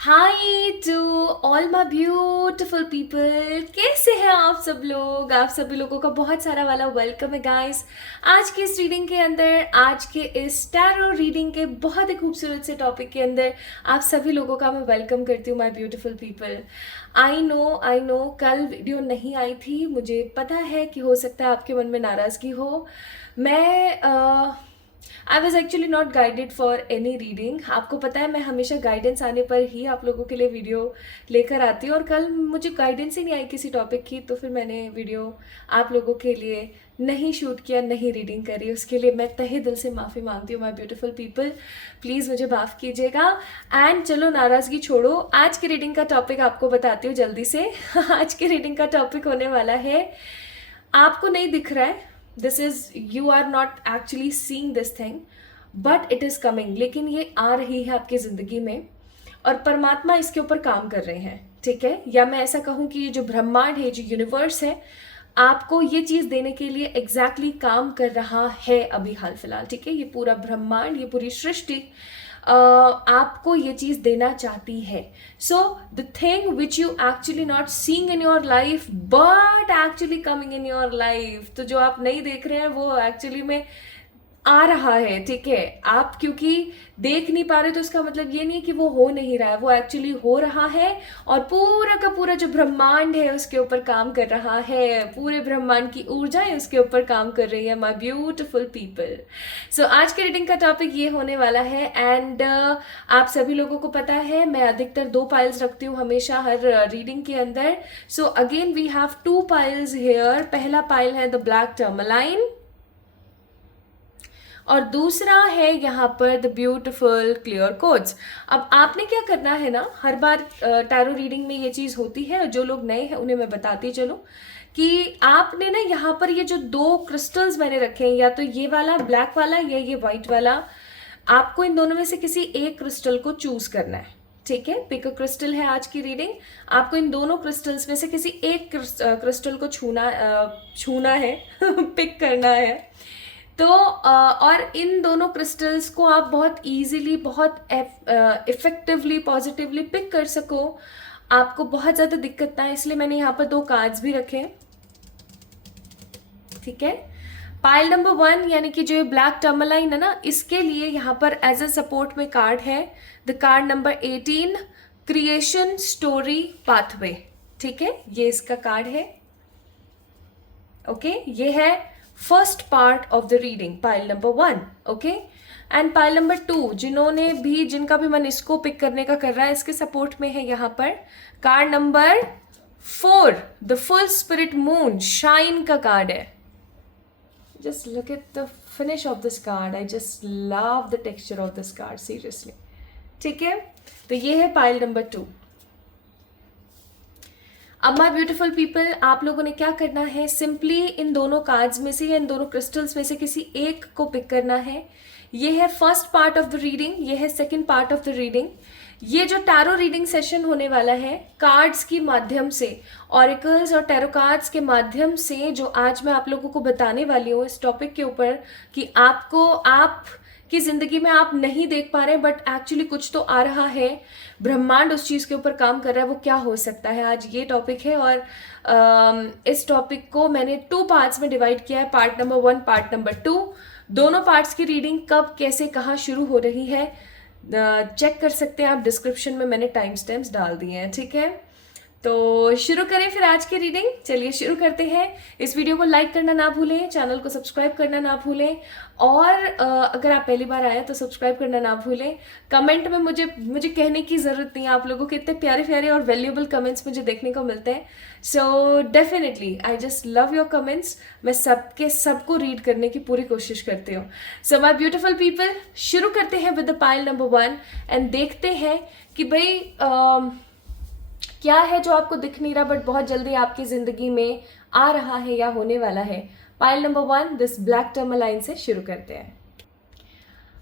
Hi to all my beautiful people, कैसे हैं आप सब लोग। आप सभी लोगों का बहुत सारा वाला वेलकम है गाइस। आज की इस रीडिंग के अंदर, आज के इस टैरो रीडिंग के बहुत ही खूबसूरत से टॉपिक के अंदर आप सभी लोगों का मैं वेलकम करती हूँ my beautiful people. I know कल वीडियो नहीं आई थी, मुझे पता है कि हो सकता है आपके मन में नाराज़गी हो। मैं I was actually not guided for any reading. आपको पता है मैं हमेशा गाइडेंस आने पर ही आप लोगों के लिए वीडियो लेकर आती हूँ, और कल मुझे गाइडेंस ही नहीं आई किसी टॉपिक की, तो फिर मैंने वीडियो आप लोगों के लिए नहीं शूट किया, नहीं रीडिंग करी। उसके लिए मैं तहे दिल से माफ़ी मांगती हूँ माय ब्यूटीफुल पीपल, प्लीज़ मुझे माफ़ कीजिएगा। एंड चलो नाराज़गी छोड़ो, आज की रीडिंग का टॉपिक आपको बताती हूँ जल्दी से। आज की रीडिंग का टॉपिक होने वाला है, आपको नहीं दिख रहा है, this is, you are not actually seeing this thing but it is coming, लेकिन ये आ रही है आपकी जिंदगी में और परमात्मा इसके ऊपर काम कर रहे हैं, ठीक है। या मैं ऐसा कहूँ कि ये जो ब्रह्मांड है, जो यूनिवर्स है, आपको ये चीज देने के लिए एग्जैक्टली काम कर रहा है अभी हाल फिलहाल, ठीक है। ये पूरा ब्रह्मांड, ये पूरी सृष्टि आपको ये चीज देना चाहती है। So the thing which you actually not seeing in your life but actually coming in your life, तो जो आप नहीं देख रहे हैं वो एक्चुअली में आ रहा है, ठीक है। आप क्योंकि देख नहीं पा रहे तो इसका मतलब ये नहीं कि वो हो नहीं रहा है, वो एक्चुअली हो रहा है और पूरा का पूरा जो ब्रह्मांड है उसके ऊपर काम कर रहा है, पूरे ब्रह्मांड की ऊर्जाएं उसके ऊपर काम कर रही है माय ब्यूटीफुल पीपल। सो आज के रीडिंग का टॉपिक ये होने वाला है। एंड आप सभी लोगों को पता है मैं अधिकतर 2 पाइल्स रखती हूँ हमेशा हर रीडिंग के अंदर। So again we have 2 piles here. पहला पाइल है द ब्लैक टर्मलाइन और दूसरा है यहाँ पर द ब्यूटिफुल क्लियर कोड्स। अब आपने क्या करना है ना, हर बार टैरो रीडिंग में ये चीज़ होती है, और जो लोग नए हैं उन्हें मैं बताती चलूँ कि आपने ना यहाँ पर ये जो 2 क्रिस्टल्स मैंने रखे हैं, या तो ये वाला ब्लैक वाला या ये वाइट वाला, आपको इन दोनों में से किसी एक क्रिस्टल को चूज करना है, ठीक है। पिक अ क्रिस्टल है आज की रीडिंग, आपको इन दोनों क्रिस्टल्स में से किसी एक क्रिस्टल को छूना है पिक करना है। तो और इन दोनों क्रिस्टल्स को आप बहुत इजीली, बहुत इफेक्टिवली, पॉजिटिवली पिक कर सको, आपको बहुत ज़्यादा दिक्कत ना है, इसलिए मैंने यहाँ पर 2 कार्ड्स भी रखे हैं, ठीक है। पाइल नंबर 1 यानी कि जो ये ब्लैक टर्मलाइन है ना, इसके लिए यहाँ पर एज अ सपोर्ट में कार्ड है the card number 18 creation story pathway, ठीक है। ये इसका कार्ड है, ओके। ये है first part of the reading, pile number 1, okay. And pile number 2 जिनका भी मन इसको पिक करने का कर रहा है, इसके सपोर्ट में है यहाँ पर card number 4 the full spirit moon shine का कार्ड है। Just look at the finish off this card, I just love the texture of this card seriously, ठीक है। तो ये है पाइल नंबर 2। अब माय ब्यूटीफुल पीपल, आप लोगों ने क्या करना है, सिंपली इन दोनों कार्ड्स में से या इन दोनों क्रिस्टल्स में से किसी एक को पिक करना है। ये है first part of the reading, ये है second part of the reading. ये जो टैरो रीडिंग सेशन होने वाला है, कार्ड्स की माध्यम से, ऑरिकल्स और टैरो कार्ड्स के माध्यम से, जो आज मैं आप लोगों को बताने वाली हूँ इस टॉपिक के ऊपर कि आप कि जिंदगी में आप नहीं देख पा रहे बट एक्चुअली कुछ तो आ रहा है, ब्रह्मांड उस चीज के ऊपर काम कर रहा है, वो क्या हो सकता है, आज ये टॉपिक है। और इस टॉपिक को मैंने 2 पार्ट्स में डिवाइड किया है, पार्ट नंबर 1, पार्ट नंबर 2। दोनों पार्ट्स की रीडिंग कब, कैसे, कहाँ शुरू हो रही है चेक कर सकते हैं आप, डिस्क्रिप्शन में मैंने टाइम स्टैम्प्स डाल दिए हैं, ठीक है। तो शुरू करें फिर आज की रीडिंग, चलिए शुरू करते हैं। इस वीडियो को लाइक करना ना भूलें, चैनल को सब्सक्राइब करना ना भूलें, और अगर आप पहली बार आए तो सब्सक्राइब करना ना भूलें। कमेंट में मुझे कहने की ज़रूरत नहीं है, आप लोगों के इतने प्यारे प्यारे और वैल्यूएबल कमेंट्स मुझे देखने को मिलते हैं। So definitely I just love your comments, मैं सबको रीड करने की पूरी कोशिश करती हूँ। सो माई ब्यूटिफुल पीपल, शुरू करते हैं with the pile number 1 and देखते हैं कि भाई क्या है जो आपको दिख नहीं रहा बट बहुत जल्दी आपकी जिंदगी में आ रहा है या होने वाला है। Pile number 1 this black tourmaline से शुरू करते हैं।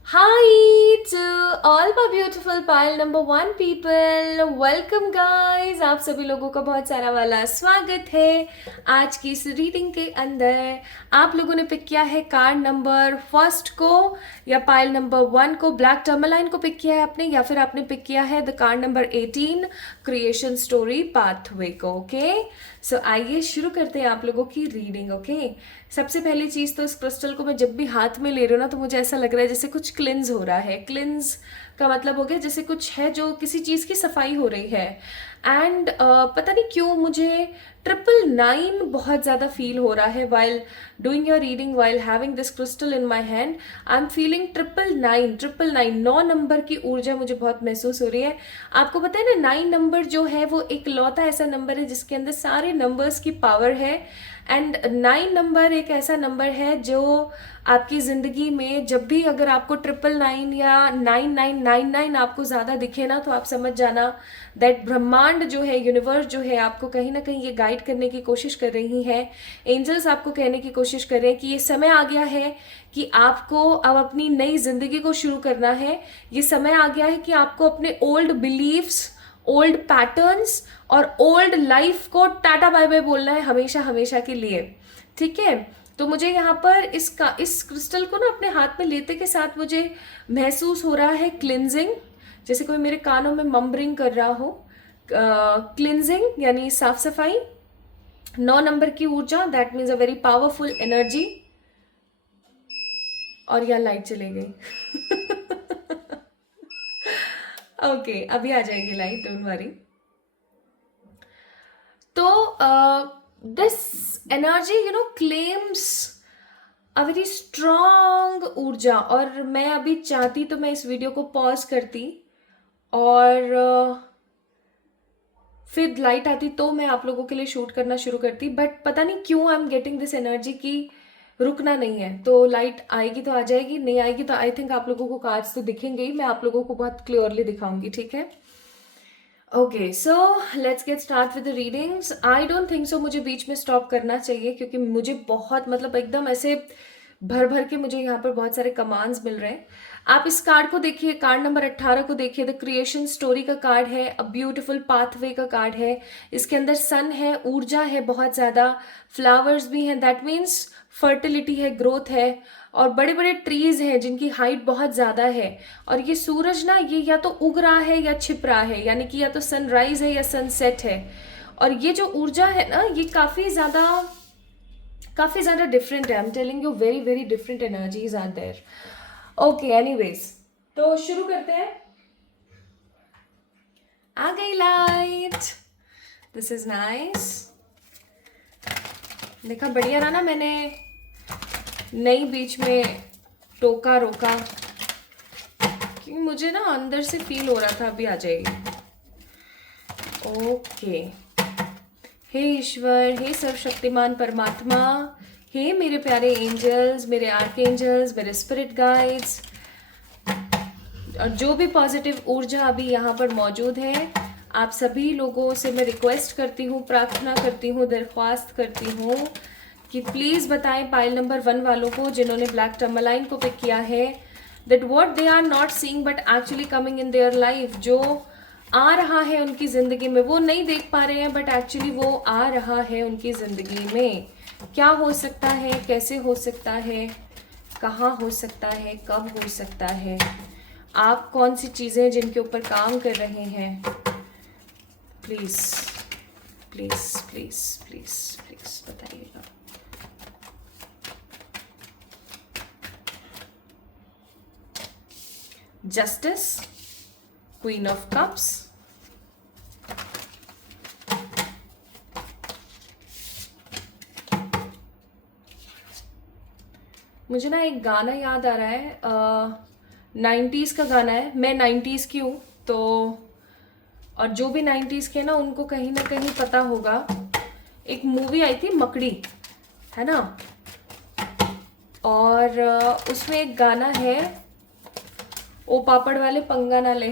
Hi to all my beautiful pile number one people. Welcome guys. आप सभी लोगों का बहुत सारा वाला स्वागत है आज की इस रीडिंग के अंदर। आप लोगों ने पिक किया है कार्ड नंबर फर्स्ट को या पाइल नंबर 1 को, ब्लैक टर्मलाइन को पिक किया है आपने, या फिर आपने पिक किया है the card number 18 creation story pathway को। ओके, सो आइए शुरू करते हैं आप लोगों की रीडिंग। ओके, सबसे पहली चीज़ तो इस क्रिस्टल को मैं जब भी हाथ में ले रही हूँ ना तो मुझे ऐसा लग रहा है जैसे कुछ क्लिन्स हो रहा है। क्लिन्स का मतलब हो गया जैसे कुछ है जो किसी चीज़ की सफाई हो रही है। एंड पता नहीं क्यों मुझे 999 बहुत ज़्यादा फील हो रहा है while doing your reading, while having this crystal in my hand. I am feeling 999 9 number की ऊर्जा मुझे बहुत महसूस हो रही है। आपको पता है ना 9 नंबर जो है वो एक लौता ऐसा नंबर है जिसके अंदर सारे नंबर्स की पावर है। एंड 9 नंबर एक ऐसा नंबर है जो आपकी ज़िंदगी में जब भी अगर आपको 999 या 9999 आपको ज़्यादा दिखे ना तो आप समझ जाना दैट ब्रह्मांड जो है, यूनिवर्स जो है, आपको कहीं ना कहीं ये गाइड करने की कोशिश कर रही है। एंजल्स आपको कहने की कोशिश कर रहे हैं कि ये समय आ गया है कि आपको अब अपनी नई ज़िंदगी को शुरू करना है। ये समय आ गया है कि आपको अपने ओल्ड बिलीव्स, ओल्ड पैटर्न्स और ओल्ड लाइफ को टाटा बाय बाय बोलना है हमेशा हमेशा के लिए। ठीक है, तो मुझे यहाँ पर इस क्रिस्टल को ना अपने हाथ में लेते के साथ मुझे महसूस हो रहा है क्लिनजिंग, जैसे कोई मेरे कानों में मम्बरिंग कर रहा हो। क्लिनजिंग यानी साफ सफाई। 9 नंबर की ऊर्जा, that means a very powerful energy. और यहाँ लाइट चली गई। ओके, अभी आ जाएगी लाइट, डोंट वरी। तो this energy claims a very strong ऊर्जा। और मैं अभी चाहती तो मैं इस वीडियो को पॉज करती और फिर लाइट आती तो मैं आप लोगों के लिए शूट करना शुरू करती, बट पता नहीं क्यों आई एम गेटिंग दिस एनर्जी की रुकना नहीं है। तो लाइट आएगी तो आ जाएगी, नहीं आएगी तो आई थिंक आप लोगों को कार्ड्स तो दिखेंगे ही, मैं आप लोगों को बहुत क्लियरली दिखाऊंगी। ठीक है, okay, so let's get start with the readings. I don't think so मुझे बीच में स्टॉप करना चाहिए क्योंकि मुझे बहुत मतलब एकदम ऐसे भर भर के मुझे यहाँ पर बहुत सारे कमांड्स मिल रहे हैं। आप इस कार्ड को देखिए, कार्ड नंबर 18 को देखिए। द क्रिएशन स्टोरी का कार्ड है, अ ब्यूटिफुल पाथवे का कार्ड है। इसके अंदर सन है, ऊर्जा है बहुत ज़्यादा, फ्लावर्स भी हैं, दैट मीन्स फर्टिलिटी है, ग्रोथ है, और बड़े बड़े ट्रीज हैं जिनकी हाइट बहुत ज़्यादा है। और ये सूरज ना ये या तो उग रहा है या छिप रहा है, यानी कि या तो सनराइज है या सनसेट है। और ये जो ऊर्जा है ना ये काफ़ी ज़्यादा डिफरेंट है। I am telling you, very very different energies are there. Okay, anyways, तो शुरू करते हैं। आ गई लाइट, दिस इज नाइस। देखा, बढ़िया रहा ना, मैंने नहीं बीच में टोका रोका क्योंकि मुझे ना अंदर से फील हो रहा था अभी आ जाएगी। ओके, हे ईश्वर, हे सर्वशक्तिमान परमात्मा, हे मेरे प्यारे एंजल्स, मेरे आर्क एंजल्स, मेरे स्पिरिट गाइड्स, और जो भी पॉजिटिव ऊर्जा अभी यहाँ पर मौजूद है, आप सभी लोगों से मैं रिक्वेस्ट करती हूँ, प्रार्थना करती हूँ, दरख्वास्त करती हूँ कि प्लीज़ बताएं पाइल नंबर 1 वालों को जिन्होंने ब्लैक टर्मलाइन को पिक किया है, that what they are not seeing but actually coming in their life. जो आ रहा है उनकी ज़िंदगी में, वो नहीं देख पा रहे हैं बट एक्चुअली वो आ रहा है उनकी ज़िंदगी में। क्या हो सकता है, कैसे हो सकता है, कहाँ हो सकता है, कब हो सकता है, आप कौन सी चीज़ें जिनके ऊपर काम कर रहे हैं, please please please please please बताइएगा। जस्टिस, क्वीन ऑफ कप्स, मुझे ना एक गाना याद आ रहा है, 90s का गाना है। मैं 90s की हूँ तो, और जो भी 90s के ना उनको कहीं ना कहीं पता होगा, एक मूवी आई थी मकड़ी, है ना, और उसमें एक गाना है, ओ पापड़ वाले पंगा ना ले।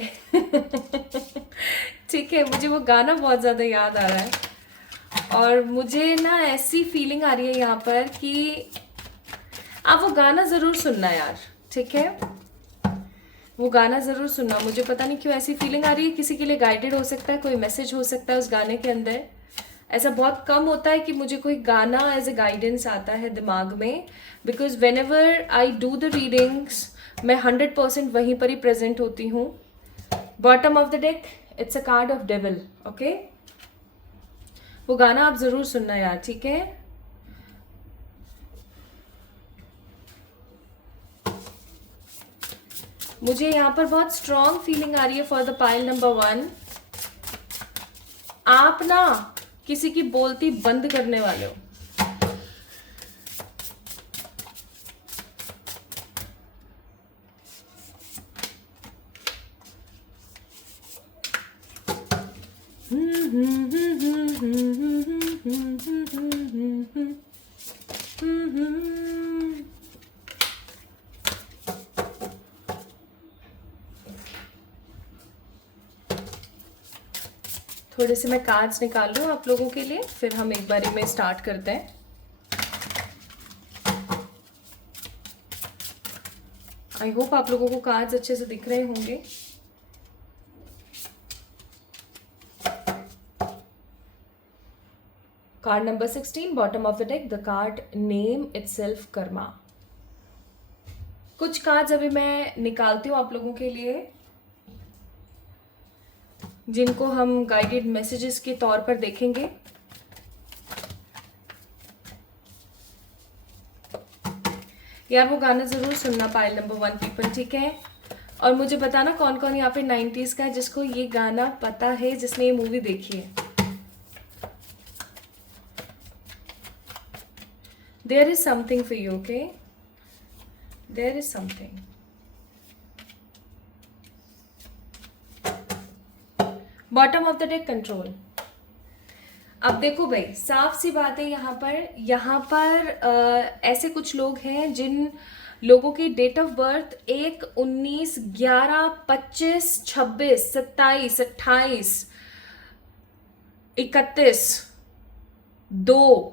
ठीक है, मुझे वो गाना बहुत ज़्यादा याद आ रहा है और मुझे ना ऐसी फीलिंग आ रही है यहाँ पर कि आप वो गाना ज़रूर सुनना यार। ठीक है, वो गाना ज़रूर सुनना। मुझे पता नहीं क्यों ऐसी फीलिंग आ रही है, किसी के लिए गाइडेड हो सकता है, कोई मैसेज हो सकता है उस गाने के अंदर। ऐसा बहुत कम होता है कि मुझे कोई गाना एज ए गाइडेंस आता है दिमाग में, because when ever I do the readings मैं 100% वहीं पर ही प्रेजेंट होती हूँ। Bottom of the deck, it's a card of devil, okay. वो गाना आप ज़रूर सुनना यार, ठीक है। मुझे यहाँ पर बहुत स्ट्रॉन्ग फीलिंग आ रही है फॉर द पाइल नंबर 1। आप ना किसी की बोलती बंद करने वाले हो। थोड़े से मैं कार्ड्स निकाल लूँ आप लोगों के लिए, फिर हम एक बारी में स्टार्ट करते हैं। आई होप आप लोगों को कार्ड्स अच्छे से दिख रहे होंगे। Card number 16, bottom of the deck, the card name itself Karma. कुछ कार्ड्स अभी मैं निकालती हूँ आप लोगों के लिए, जिनको हम गाइडेड मैसेजेस के तौर पर देखेंगे। यार वो गाना ज़रूर सुनना पाइल नंबर 1 पीपल, ठीक है। और मुझे बताना कौन कौन यहाँ पे 90s का है जिसको ये गाना पता है, जिसने ये मूवी देखी है। There is something for you, okay, there is something. Bottom of the deck, control. अब देखो भाई, साफ सी बात है, यहाँ पर ऐसे कुछ लोग हैं जिन लोगों की डेट ऑफ बर्थ 1, 19, 11, 25, 26, 27, 28, 31, 2,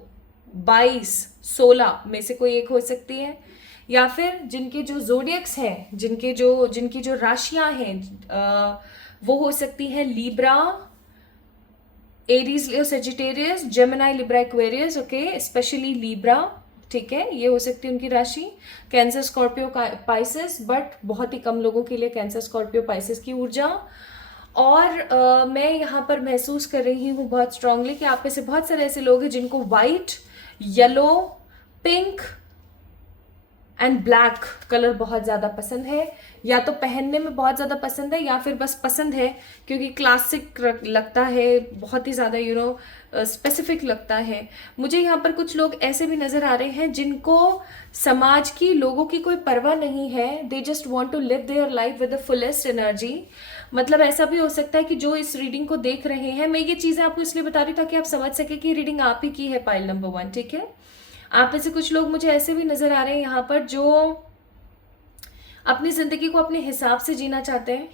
22, 16 में से कोई एक हो सकती है। या फिर जिनके जो जोडियक्स हैं, जिनकी जो राशियां हैं, वो हो सकती है Libra, Aries, Leo, Sagittarius, Gemini, Libra, Aquarius, okay, specially Libra, ठीक है, ये हो सकती है उनकी राशि। कैंसर, स्कॉर्पियो, पाइसेस, बट बहुत ही कम लोगों के लिए कैंसर, स्कॉर्पियो, पाइसेस की ऊर्जा। और मैं यहाँ पर महसूस कर रही हूँ बहुत स्ट्रांगली कि आप में से बहुत सारे ऐसे लोग हैं जिनको white, yellow, pink and black colour बहुत ज़्यादा पसंद है, या तो पहनने में बहुत ज़्यादा पसंद है, या फिर बस पसंद है क्योंकि क्लासिक लगता है, बहुत ही ज़्यादा स्पेसिफिक लगता है। मुझे यहाँ पर कुछ लोग ऐसे भी नज़र आ रहे हैं जिनको समाज की, लोगों की कोई परवाह नहीं है। They just want to live their life with the fullest energy. मतलब ऐसा भी हो सकता है कि जो इस रीडिंग को देख रहे हैं, मैं ये चीज़ें आपको इसलिए बता रही हूँ ताकि आप समझ सके कि रीडिंग आप ही की है पाइल नंबर 1, ठीक है। आप में से कुछ लोग मुझे ऐसे भी नज़र आ रहे हैं यहाँ पर जो अपनी ज़िंदगी को अपने हिसाब से जीना चाहते हैं,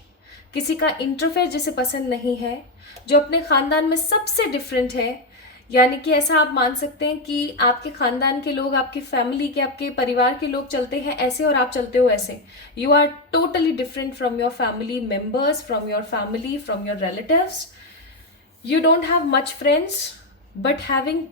किसी का इंटरफेयर जिसे पसंद नहीं है, जो अपने ख़ानदान में सबसे डिफरेंट है। यानी कि ऐसा आप मान सकते हैं कि आपके ख़ानदान के लोग, आपकी फैमिली के, आपके परिवार के लोग चलते हैं ऐसे और आप चलते हो ऐसे। You are totally different from your family members, from your family, from your relatives. You don't have much friends but having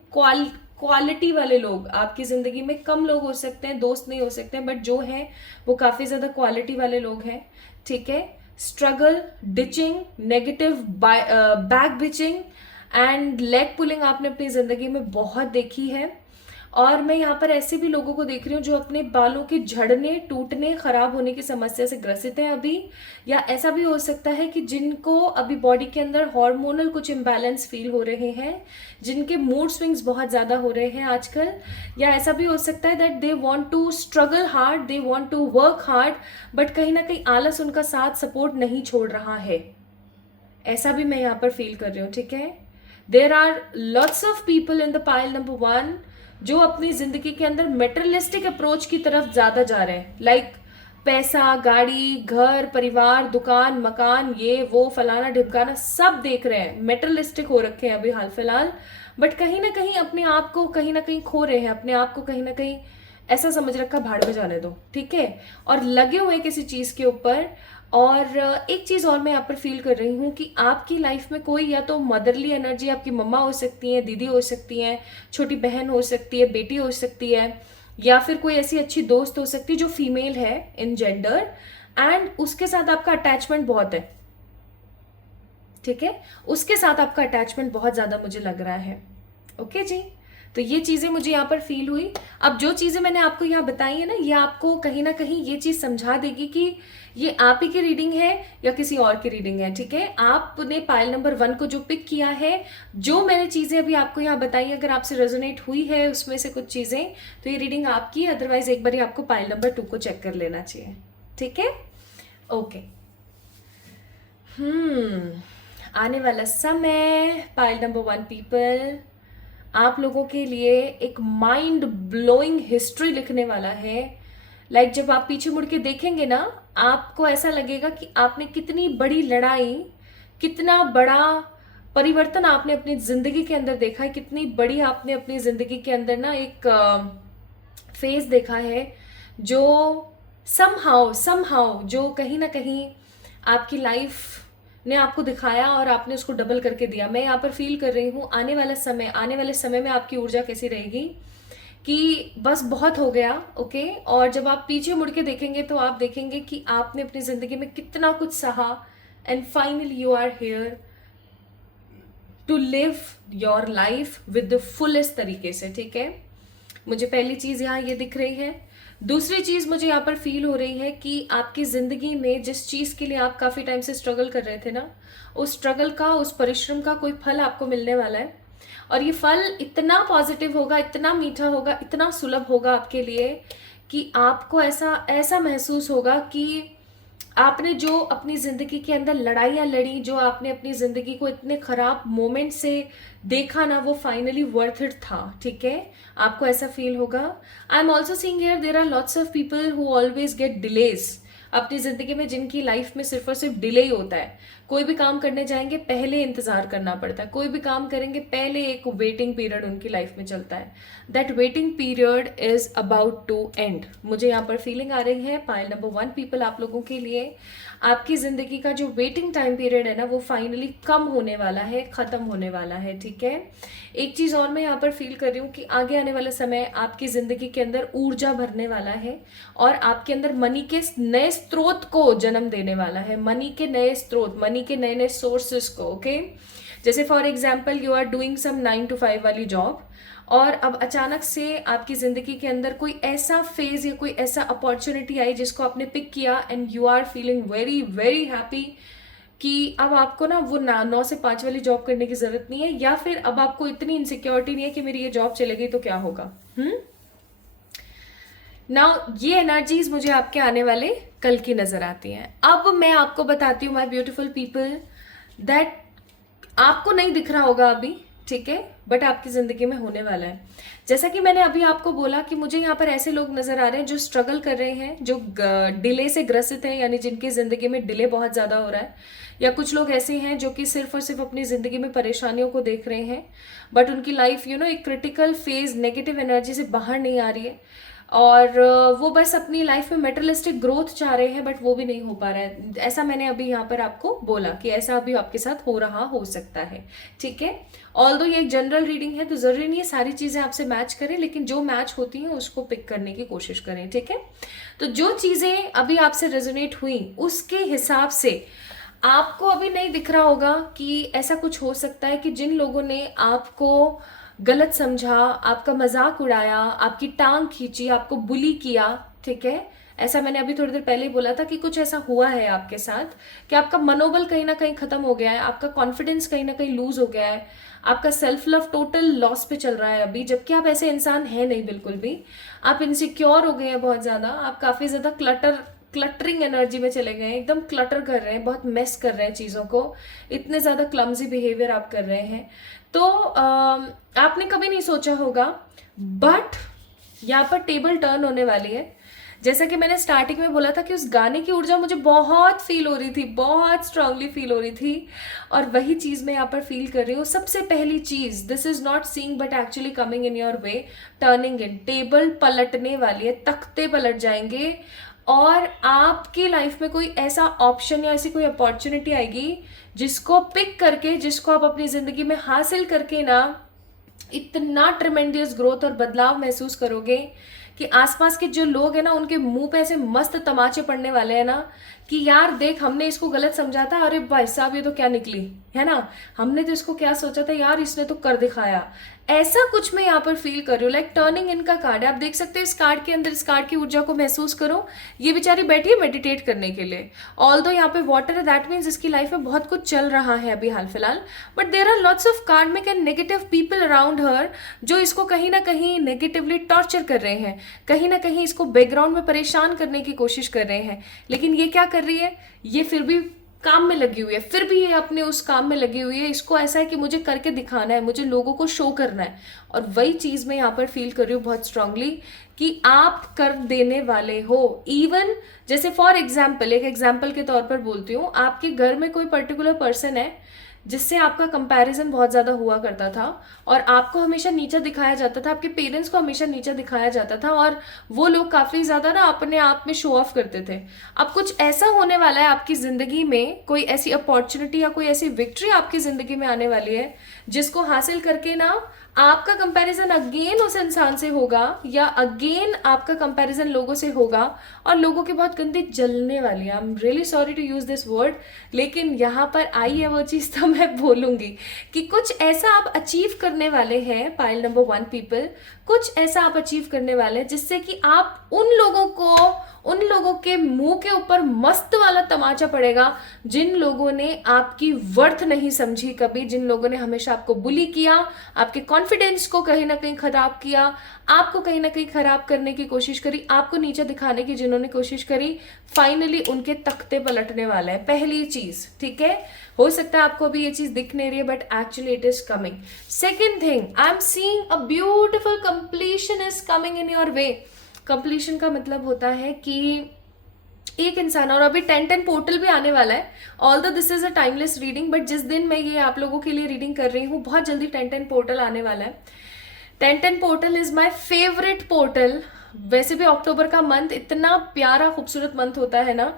quality वाले लोग आपकी ज़िंदगी में कम लोग हो सकते हैं, दोस्त नहीं हो सकते हैं, बट जो हैं वो काफ़ी ज़्यादा क्वालिटी वाले लोग हैं, ठीक है। Struggle, ditching, negative back bitching and leg pulling आपने अपनी ज़िंदगी में बहुत देखी है। और मैं यहाँ पर ऐसे भी लोगों को देख रही हूँ जो अपने बालों के झड़ने, टूटने, खराब होने की समस्या से ग्रसित हैं अभी। या ऐसा भी हो सकता है कि जिनको अभी बॉडी के अंदर हार्मोनल कुछ इम्बैलेंस फील हो रहे हैं, जिनके मूड स्विंग्स बहुत ज़्यादा हो रहे हैं आजकल। या ऐसा भी हो सकता है that they want to struggle hard, they want to work hard, but कहीं ना कहीं आलस उनका साथ सपोर्ट नहीं छोड़ रहा है। ऐसा भी मैं यहाँ पर फील कर रही हूँ, ठीक है। There are lots of people in the pile number 1 जो अपनी जिंदगी के अंदर मेटेरियलिस्टिक अप्रोच की तरफ ज्यादा जा रहे हैं। लाइक पैसा, गाड़ी, घर, परिवार, दुकान, मकान, ये वो फलाना ढिमकाना सब देख रहे हैं, मेटेरियलिस्टिक हो रखे हैं अभी हाल फिलहाल। बट कहीं ना कहीं अपने आप को कहीं ना कहीं खो रहे हैं, अपने आप को कहीं ना कहीं ऐसा समझ रखा भाड़ में जाने दो, ठीक है। और लगे हुए किसी चीज के ऊपर, और एक चीज़ और मैं यहाँ पर फील कर रही हूँ कि आपकी लाइफ में कोई या तो मदरली एनर्जी, आपकी मम्मा हो सकती है, दीदी हो सकती हैं, छोटी बहन हो सकती है, बेटी हो सकती है, या फिर कोई ऐसी अच्छी दोस्त हो सकती है जो फीमेल है इन जेंडर, एंड उसके साथ आपका अटैचमेंट बहुत है। ठीक है, उसके साथ आपका अटैचमेंट बहुत ज़्यादा मुझे लग रहा है। ओके जी, तो ये चीज़ें मुझे यहाँ पर फील हुई। अब जो चीज़ें मैंने आपको यहाँ बताई है ना, ये आपको कहीं ना कहीं ये चीज़ समझा देगी कि ये आप ही की रीडिंग है या किसी और की रीडिंग है। ठीक है, आपने पाइल नंबर 1 को जो पिक किया है, जो मैंने चीज़ें अभी आपको यहाँ बताई, अगर आपसे रेजोनेट हुई है उसमें से कुछ चीज़ें, तो ये रीडिंग आपकी। अदरवाइज एक बार आपको पाइल नंबर 2 को चेक कर लेना चाहिए। ठीक है, ओके। आने वाला समय, पाइल नंबर 1 पीपल आप लोगों के लिए एक माइंड ब्लोइंग हिस्ट्री लिखने वाला है। लाइक जब आप पीछे मुड़ के देखेंगे ना, आपको ऐसा लगेगा कि आपने कितनी बड़ी लड़ाई, कितना बड़ा परिवर्तन आपने अपनी जिंदगी के अंदर देखा है, कितनी बड़ी आपने अपनी जिंदगी के अंदर ना एक फेज देखा है, जो समहाउ जो कहीं ना कहीं आपकी लाइफ ने आपको दिखाया और आपने उसको डबल करके दिया। मैं यहाँ पर फील कर रही हूँ आने वाले समय में आपकी ऊर्जा कैसी रहेगी कि बस बहुत हो गया। ओके, और जब आप पीछे मुड़ के देखेंगे तो आप देखेंगे कि आपने अपनी जिंदगी में कितना कुछ सहा, and finally you are here to live your life with the fullest तरीके से। ठीक है, मुझे पहली चीज यहाँ ये दिख रही है। दूसरी चीज मुझे यहाँ पर फील हो रही है कि आपकी जिंदगी में जिस चीज के लिए आप काफी टाइम से स्ट्रगल कर रहे थे ना, उस स्ट्रगल का, उस परिश्रम का कोई फल आपको मिलने वाला है। और ये फल इतना पॉजिटिव होगा, इतना मीठा होगा, इतना सुलभ होगा आपके लिए कि आपको ऐसा ऐसा महसूस होगा कि आपने जो अपनी जिंदगी के अंदर लड़ाइयाँ लड़ी, जो आपने अपनी जिंदगी को इतने खराब मोमेंट से देखा ना, वो फाइनली वर्थ इट था। ठीक है, आपको ऐसा फील होगा। I am also seeing here there are lots of people who always get delays अपनी जिंदगी में, जिनकी लाइफ में सिर्फ और सिर्फ डिले ही होता है। कोई भी काम करने जाएंगे पहले इंतजार करना पड़ता है, कोई भी काम करेंगे पहले एक वेटिंग पीरियड उनकी लाइफ में चलता है। That waiting period is about to end. मुझे यहाँ पर फीलिंग आ रही है पाइल नंबर 1 पीपल आप लोगों के लिए आपकी जिंदगी का जो वेटिंग टाइम पीरियड है ना, वो फाइनली कम होने वाला है, खत्म होने वाला है। ठीक है, एक चीज और मैं यहाँ पर फील कर रही हूँ कि आगे आने वाला समय आपकी जिंदगी के अंदर ऊर्जा भरने वाला है और आपके अंदर मनी के नए स्रोत को जन्म देने वाला है, मनी के नए स्रोत, मनी के नए नए सोर्सेस को। ओके, जैसे for example you are doing some 9 to 5 वाली जॉब, और अब अचानक से आपकी जिंदगी के अंदर कोई ऐसा फेज या कोई ऐसा अपॉर्चुनिटी आई जिसको आपने पिक किया, and you are feeling very very happy कि अब आपको ना वो 9 से 5 वाली जॉब करने की जरूरत नहीं है, या फिर अब आपको इतनी इनसिक्योरिटी नहीं है कि मेरी ये जॉब चले गई तो क्या होगा। नाउ ये एनर्जीज मुझे आपके आने वाले कल की नजर आती हैं। अब मैं आपको बताती हूँ माय ब्यूटीफुल पीपल दैट आपको नहीं दिख रहा होगा अभी, ठीक है, बट आपकी जिंदगी में होने वाला है। जैसा कि मैंने अभी आपको बोला कि मुझे यहाँ पर ऐसे लोग नजर आ रहे हैं जो स्ट्रगल कर रहे हैं, जो डिले से ग्रसित हैं, यानी जिनकी जिंदगी में डिले बहुत ज्यादा हो रहा है, या कुछ लोग ऐसे हैं जो कि सिर्फ और सिर्फ अपनी जिंदगी में परेशानियों को देख रहे हैं, बट उनकी लाइफ एक क्रिटिकल फेज नेगेटिव एनर्जी से बाहर नहीं आ रही है, और वो बस अपनी लाइफ में मेटेरियलिस्टिक ग्रोथ चाह रहे हैं, बट वो भी नहीं हो पा रहा है। ऐसा मैंने अभी यहाँ पर आपको बोला कि ऐसा अभी आपके साथ हो रहा हो सकता है। ठीक है, ऑल्दो ये एक जनरल रीडिंग है तो जरूरी नहीं है सारी चीजें आपसे मैच करें, लेकिन जो मैच होती हैं उसको पिक करने की कोशिश करें। ठीक है, तो जो चीजें अभी आपसे रेजोनेट हुई उसके हिसाब से आपको अभी नहीं दिख रहा होगा कि ऐसा कुछ हो सकता है कि जिन लोगों ने आपको गलत समझा, आपका मजाक उड़ाया, आपकी टांग खींची, आपको बुली किया, ठीक है, ऐसा मैंने अभी थोड़ी देर पहले ही बोला था कि कुछ ऐसा हुआ है आपके साथ कि आपका मनोबल कहीं ना कहीं खत्म हो गया है, आपका कॉन्फिडेंस कहीं ना कहीं लूज हो गया है, आपका सेल्फ लव टोटल लॉस पे चल रहा है अभी, जबकि आप ऐसे इंसान हैं नहीं बिल्कुल भी। आप इनसिक्योर हो गए हैं बहुत ज्यादा, आप काफी ज्यादा क्लटरिंग एनर्जी में चले गए हैं, एकदम क्लटर कर रहे हैं, बहुत मेस कर रहे हैं चीज़ों को, इतने ज़्यादा क्लमजी बिहेवियर आप कर रहे हैं। तो आपने कभी नहीं सोचा होगा, बट यहाँ पर टेबल टर्न होने वाली है। जैसा कि मैंने स्टार्टिंग में बोला था कि उस गाने की ऊर्जा मुझे बहुत फील हो रही थी, बहुत स्ट्रांगली फील हो रही थी, और वही चीज़ मैं यहाँ पर फील कर रही हूँ। सबसे पहली चीज़, this is not seeing but actually coming in your way, turning in, table पलटने वाली है, तख्ते पलट जाएंगे, और आपकी लाइफ में कोई ऐसा ऑप्शन या ऐसी कोई अपॉर्चुनिटी आएगी जिसको पिक करके, जिसको आप अपनी ज़िंदगी में हासिल करके ना इतना ट्रिमेंडियस ग्रोथ और बदलाव महसूस करोगे कि आसपास के जो लोग हैं ना उनके मुंह पे ऐसे मस्त तमाचे पड़ने वाले हैं ना कि यार देख, हमने इसको गलत समझा था, अरे भाई साहब ये तो क्या निकली है ना, हमने तो इसको क्या सोचा था यार, इसने तो कर दिखाया। ऐसा कुछ मैं यहाँ पर फील कर रही हूँ। लाइक टर्निंग इन का कार्ड है, आप देख सकते हो इस कार्ड के अंदर, इस कार्ड की ऊर्जा को महसूस करो। ये बेचारी बैठी है मेडिटेट करने के लिए। ऑल्दो यहाँ पे वाटर है, दैट मीन्स इसकी लाइफ में बहुत कुछ चल रहा है अभी हाल फिलहाल, but there are lots of karmic and negative people around her जो इसको कहीं ना कहीं नेगेटिवली टॉर्चर कर रहे हैं, कहीं ना कहीं इसको बैकग्राउंड में परेशान करने की कोशिश कर रहे हैं। लेकिन ये क्या कर रही है, ये फिर भी काम में लगी हुई है, फिर भी ये अपने उस काम में लगी हुई है। इसको ऐसा है कि मुझे करके दिखाना है, मुझे लोगों को शो करना है। और वही चीज़ मैं यहाँ पर फील कर रही हूँ बहुत स्ट्रांगली कि आप कर देने वाले हो। इवन जैसे फॉर एग्जाम्पल, एक एग्जाम्पल के तौर पर बोलती हूँ, आपके घर में कोई पर्टिकुलर पर्सन है जिससे आपका कंपैरिजन बहुत ज़्यादा हुआ करता था और आपको हमेशा नीचा दिखाया जाता था, आपके पेरेंट्स को हमेशा नीचा दिखाया जाता था और वो लोग काफ़ी ज़्यादा ना अपने आप में शो ऑफ करते थे। अब कुछ ऐसा होने वाला है आपकी ज़िंदगी में, कोई ऐसी अपॉर्चुनिटी या कोई ऐसी विक्ट्री आपकी ज़िंदगी में आने वाली है जिसको हासिल करके ना आपका कंपैरिजन अगेन उस इंसान से होगा या अगेन आपका कंपैरिजन लोगों से होगा और लोगों की बहुत गंदी जलने वाली है। I am really sorry to use this word, लेकिन यहाँ पर आई है वो चीज़ तो मैं बोलूँगी कि कुछ ऐसा आप अचीव करने वाले हैं, पाइल नंबर 1 पीपल, कुछ ऐसा आप अचीव करने वाले हैं जिससे कि आप उन लोगों के मुंह के ऊपर मस्त वाला तमाचा पड़ेगा जिन लोगों ने आपकी वर्थ नहीं समझी कभी, जिन लोगों ने हमेशा आपको बुली किया, आपके कॉन्फिडेंस को कहीं ना कहीं खराब किया, आपको कहीं ना कहीं खराब करने की कोशिश करी, आपको नीचे दिखाने की जिन्होंने कोशिश करी, फाइनली उनके तख्ते पलटने वाला है। पहली चीज, ठीक है, हो सकता है आपको अभी ये चीज दिख नहीं रही है but actually it is coming. Second thing, I am seeing a beautiful completion is coming in your way. Completion का मतलब होता है कि एक इंसान, और अभी 10-10 पोर्टल भी आने वाला है। Although this is a timeless reading, but जिस दिन मैं ये आप लोगों के लिए रीडिंग कर रही हूँ बहुत जल्दी 10-10 पोर्टल आने वाला है। 10-10 portal is my favourite portal. वैसे भी अक्टूबर का मंथ इतना प्यारा खूबसूरत मंथ होता है ना,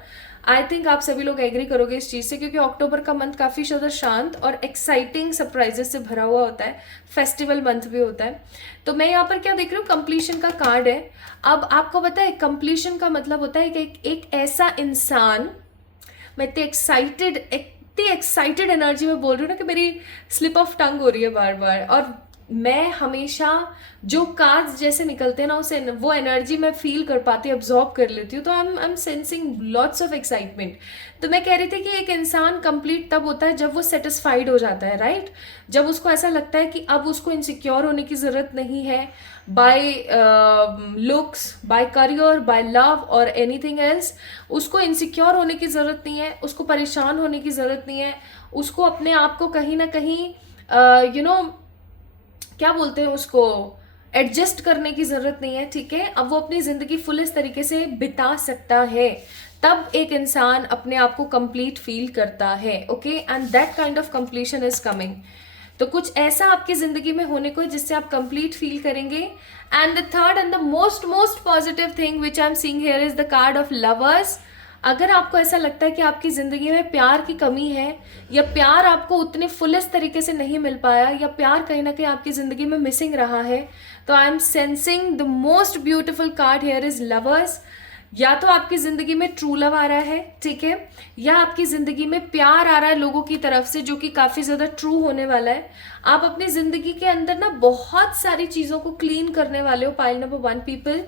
आई थिंक आप सभी लोग एग्री करोगे इस चीज़ से, क्योंकि अक्टूबर का मंथ काफ़ी ज़्यादा शांत और एक्साइटिंग सरप्राइजेस से भरा हुआ होता है, फेस्टिवल मंथ भी होता है। तो मैं यहाँ पर क्या देख रही हूँ, कंप्लीशन का कार्ड है। अब आपको पता है कंप्लीशन का मतलब होता है कि एक ऐसा इंसान, मैं इतनी एक्साइटेड एनर्जी में बोल रही हूँ ना कि मेरी स्लिप ऑफ टंग हो रही है बार बार, और मैं हमेशा जो कार्ड्स जैसे निकलते हैं ना उसे वो एनर्जी मैं फील कर पाती हूँ, अब्जॉर्ब कर लेती हूँ, तो आई am sensing lots of excitement. तो मैं कह रही थी कि एक इंसान कंप्लीट तब होता है जब वो सेटिस्फाइड हो जाता है, राइट, जब उसको ऐसा लगता है कि अब उसको इनसिक्योर होने की ज़रूरत नहीं है by looks, by career, by love और एनीथिंग एल्स। उसको इनसिक्योर होने की ज़रूरत नहीं है, उसको परेशान होने की ज़रूरत नहीं है, उसको अपने आप को कहीं ना कहीं क्या बोलते हैं उसको, एडजस्ट करने की ज़रूरत नहीं है, ठीक है। अब वो अपनी ज़िंदगी फुल इस तरीके से बिता सकता है, तब एक इंसान अपने आप को कंप्लीट फील करता है, okay, and that kind of completion is coming. तो कुछ ऐसा आपकी ज़िंदगी में होने को है जिससे आप कंप्लीट फील करेंगे। And the third and the most positive thing which I am seeing here is the card of lovers. अगर आपको ऐसा लगता है कि आपकी ज़िंदगी में प्यार की कमी है या प्यार आपको उतने फुलेस्ट तरीके से नहीं मिल पाया या प्यार कहीं ना कहीं आपकी ज़िंदगी में मिसिंग रहा है, तो आई am sensing the most beautiful card here is lovers. या तो आपकी ज़िंदगी में ट्रू लव आ रहा है, ठीक है, या आपकी ज़िंदगी में प्यार आ रहा है लोगों की तरफ से जो कि काफ़ी ज़्यादा ट्रू होने वाला है। आप अपनी ज़िंदगी के अंदर ना बहुत सारी चीज़ों को क्लीन करने वाले हो, पाइल नंबर 1 पीपल।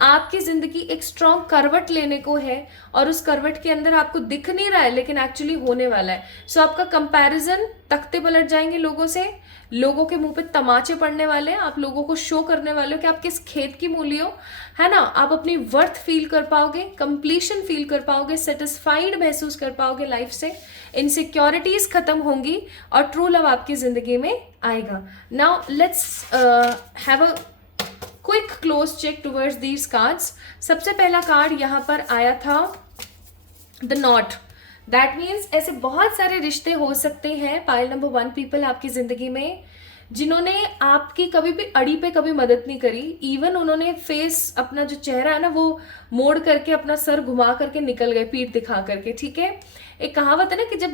आपकी ज़िंदगी एक स्ट्रॉन्ग करवट लेने को है और उस करवट के अंदर आपको दिख नहीं रहा है लेकिन एक्चुअली होने वाला है। सो आपका कंपैरिजन, तख्ते पलट जाएंगे लोगों से, लोगों के मुंह पे तमाचे पड़ने वाले हैं, आप लोगों को शो करने वाले हो कि आप किस खेत की मूली हो, है ना। आप अपनी वर्थ फील कर पाओगे, कंप्लीशन फील कर पाओगे, सेटिस्फाइड महसूस कर पाओगे लाइफ से, इनसिक्योरिटीज खत्म होंगी और ट्रू लव आपकी ज़िंदगी में आएगा। Now let's have a quick close check towards these cards. सबसे पहला कार्ड यहाँ पर आया था द नॉट। दैट मीन्स ऐसे बहुत सारे रिश्ते हो सकते हैं, पाइल नंबर 1 पीपल, आपकी ज़िंदगी में जिन्होंने आपकी कभी भी अड़ी पे कभी मदद नहीं करी। इवन उन्होंने फेस, अपना जो चेहरा है ना वो मोड़ करके अपना सर घुमा करके निकल गए पीठ दिखा करके, ठीक है। एक कहावत है ना कि जब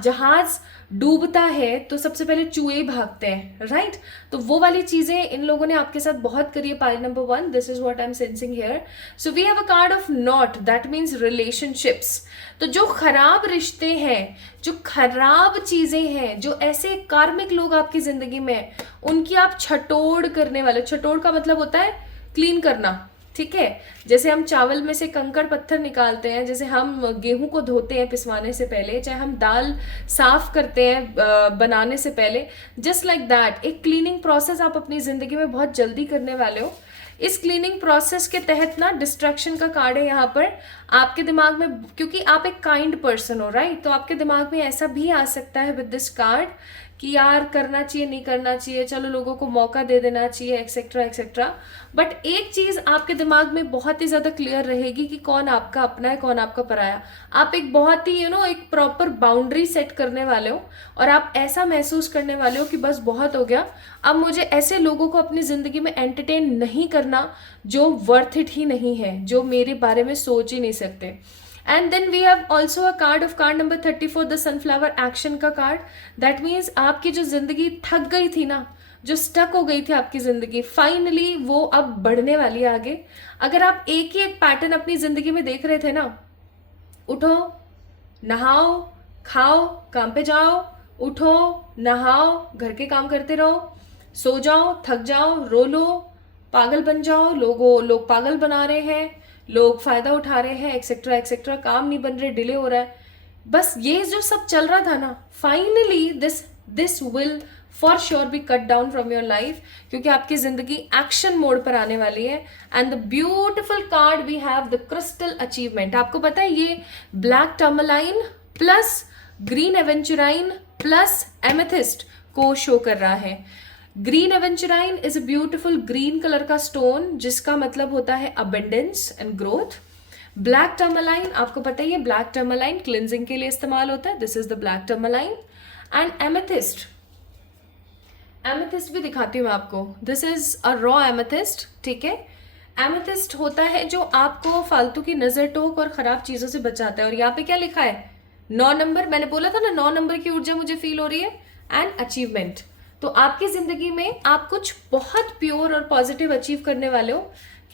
जहाज डूबता है तो सबसे पहले चूहे भागते हैं, राइट। तो वो वाली चीजें इन लोगों ने आपके साथ बहुत करी है। Pile number 1, this is what I am sensing here. So we have a card of not, that means relationships. तो जो खराब रिश्ते हैं, जो खराब चीजें हैं, जो ऐसे कार्मिक लोग आपकी जिंदगी में हैं, उनकी आप छटोड़ करने वाले। छटोड़ का मतलब होता है क्लीन करना, ठीक है। जैसे हम चावल में से कंकड़ पत्थर निकालते हैं, जैसे हम गेहूं को धोते हैं पिसवाने से पहले, चाहे हम दाल साफ करते हैं बनाने से पहले, जस्ट लाइक दैट एक क्लीनिंग प्रोसेस आप अपनी जिंदगी में बहुत जल्दी करने वाले हो। इस क्लीनिंग प्रोसेस के तहत ना डिस्ट्रैक्शन का कार्ड है यहाँ पर आपके दिमाग में, क्योंकि आप एक काइंड पर्सन हो, राइट। तो आपके दिमाग में ऐसा भी आ सकता है विद दिस कार्ड कि यार करना चाहिए नहीं करना चाहिए, चलो लोगों को मौका दे देना चाहिए, एक्सेट्रा एक्सेट्रा। बट एक चीज आपके दिमाग में बहुत ही ज्यादा क्लियर रहेगी कि कौन आपका अपना है, कौन आपका पराया। आप एक बहुत ही एक प्रॉपर बाउंड्री सेट करने वाले हो, और आप ऐसा महसूस करने वाले हो कि बस बहुत हो गया, अब मुझे ऐसे लोगों को अपनी जिंदगी में एंटरटेन नहीं करना जो वर्थ इट ही नहीं है, जो मेरे बारे में सोच ही नहीं सकते। And then we have also a card of card number 34, the sunflower action का कार्ड। दैट मीन्स आपकी जो जिंदगी थक गई थी ना, जो स्टक हो गई थी आपकी जिंदगी, फाइनली वो अब बढ़ने वाली है आगे। अगर आप एक ही एक पैटर्न अपनी जिंदगी में देख रहे थे ना, उठो नहाओ खाओ काम पे जाओ, उठो नहाओ घर के काम करते रहो, सो जाओ थक जाओ रो लो, पागल बन जाओ, लोग पागल बना रहे हैं, लोग फायदा उठा रहे हैं, एक्सेट्रा एक्सेट्रा, काम नहीं बन रहे, डिले हो रहा है, बस ये जो सब चल रहा था ना, finally this will for sure be cut down from your life, क्योंकि आपकी जिंदगी एक्शन मोड पर आने वाली है। And the beautiful card we have the crystal achievement. आपको पता है ये black tourmaline plus green aventurine plus amethyst को शो कर रहा है। Green aventurine is a beautiful green colour का स्टोन, जिसका मतलब होता है abundance and growth. Black tourmaline, आपको पता ही है ब्लैक टर्मलाइन क्लिनजिंग के लिए इस्तेमाल होता है, this is the black tourmaline. And amethyst, amethyst भी दिखाती हूँ मैं आपको, this is a raw amethyst, ठीक है। एमेथिस्ट होता है जो आपको फालतू की नजर टोक और खराब चीजों से बचाता है। और यहाँ पे क्या लिखा है, 9 नंबर, मैंने बोला था ना 9 नंबर की ऊर्जा मुझे फील हो रही है, एंड अचीवमेंट। तो आपकी जिंदगी में आप कुछ बहुत प्योर और पॉजिटिव अचीव करने वाले हो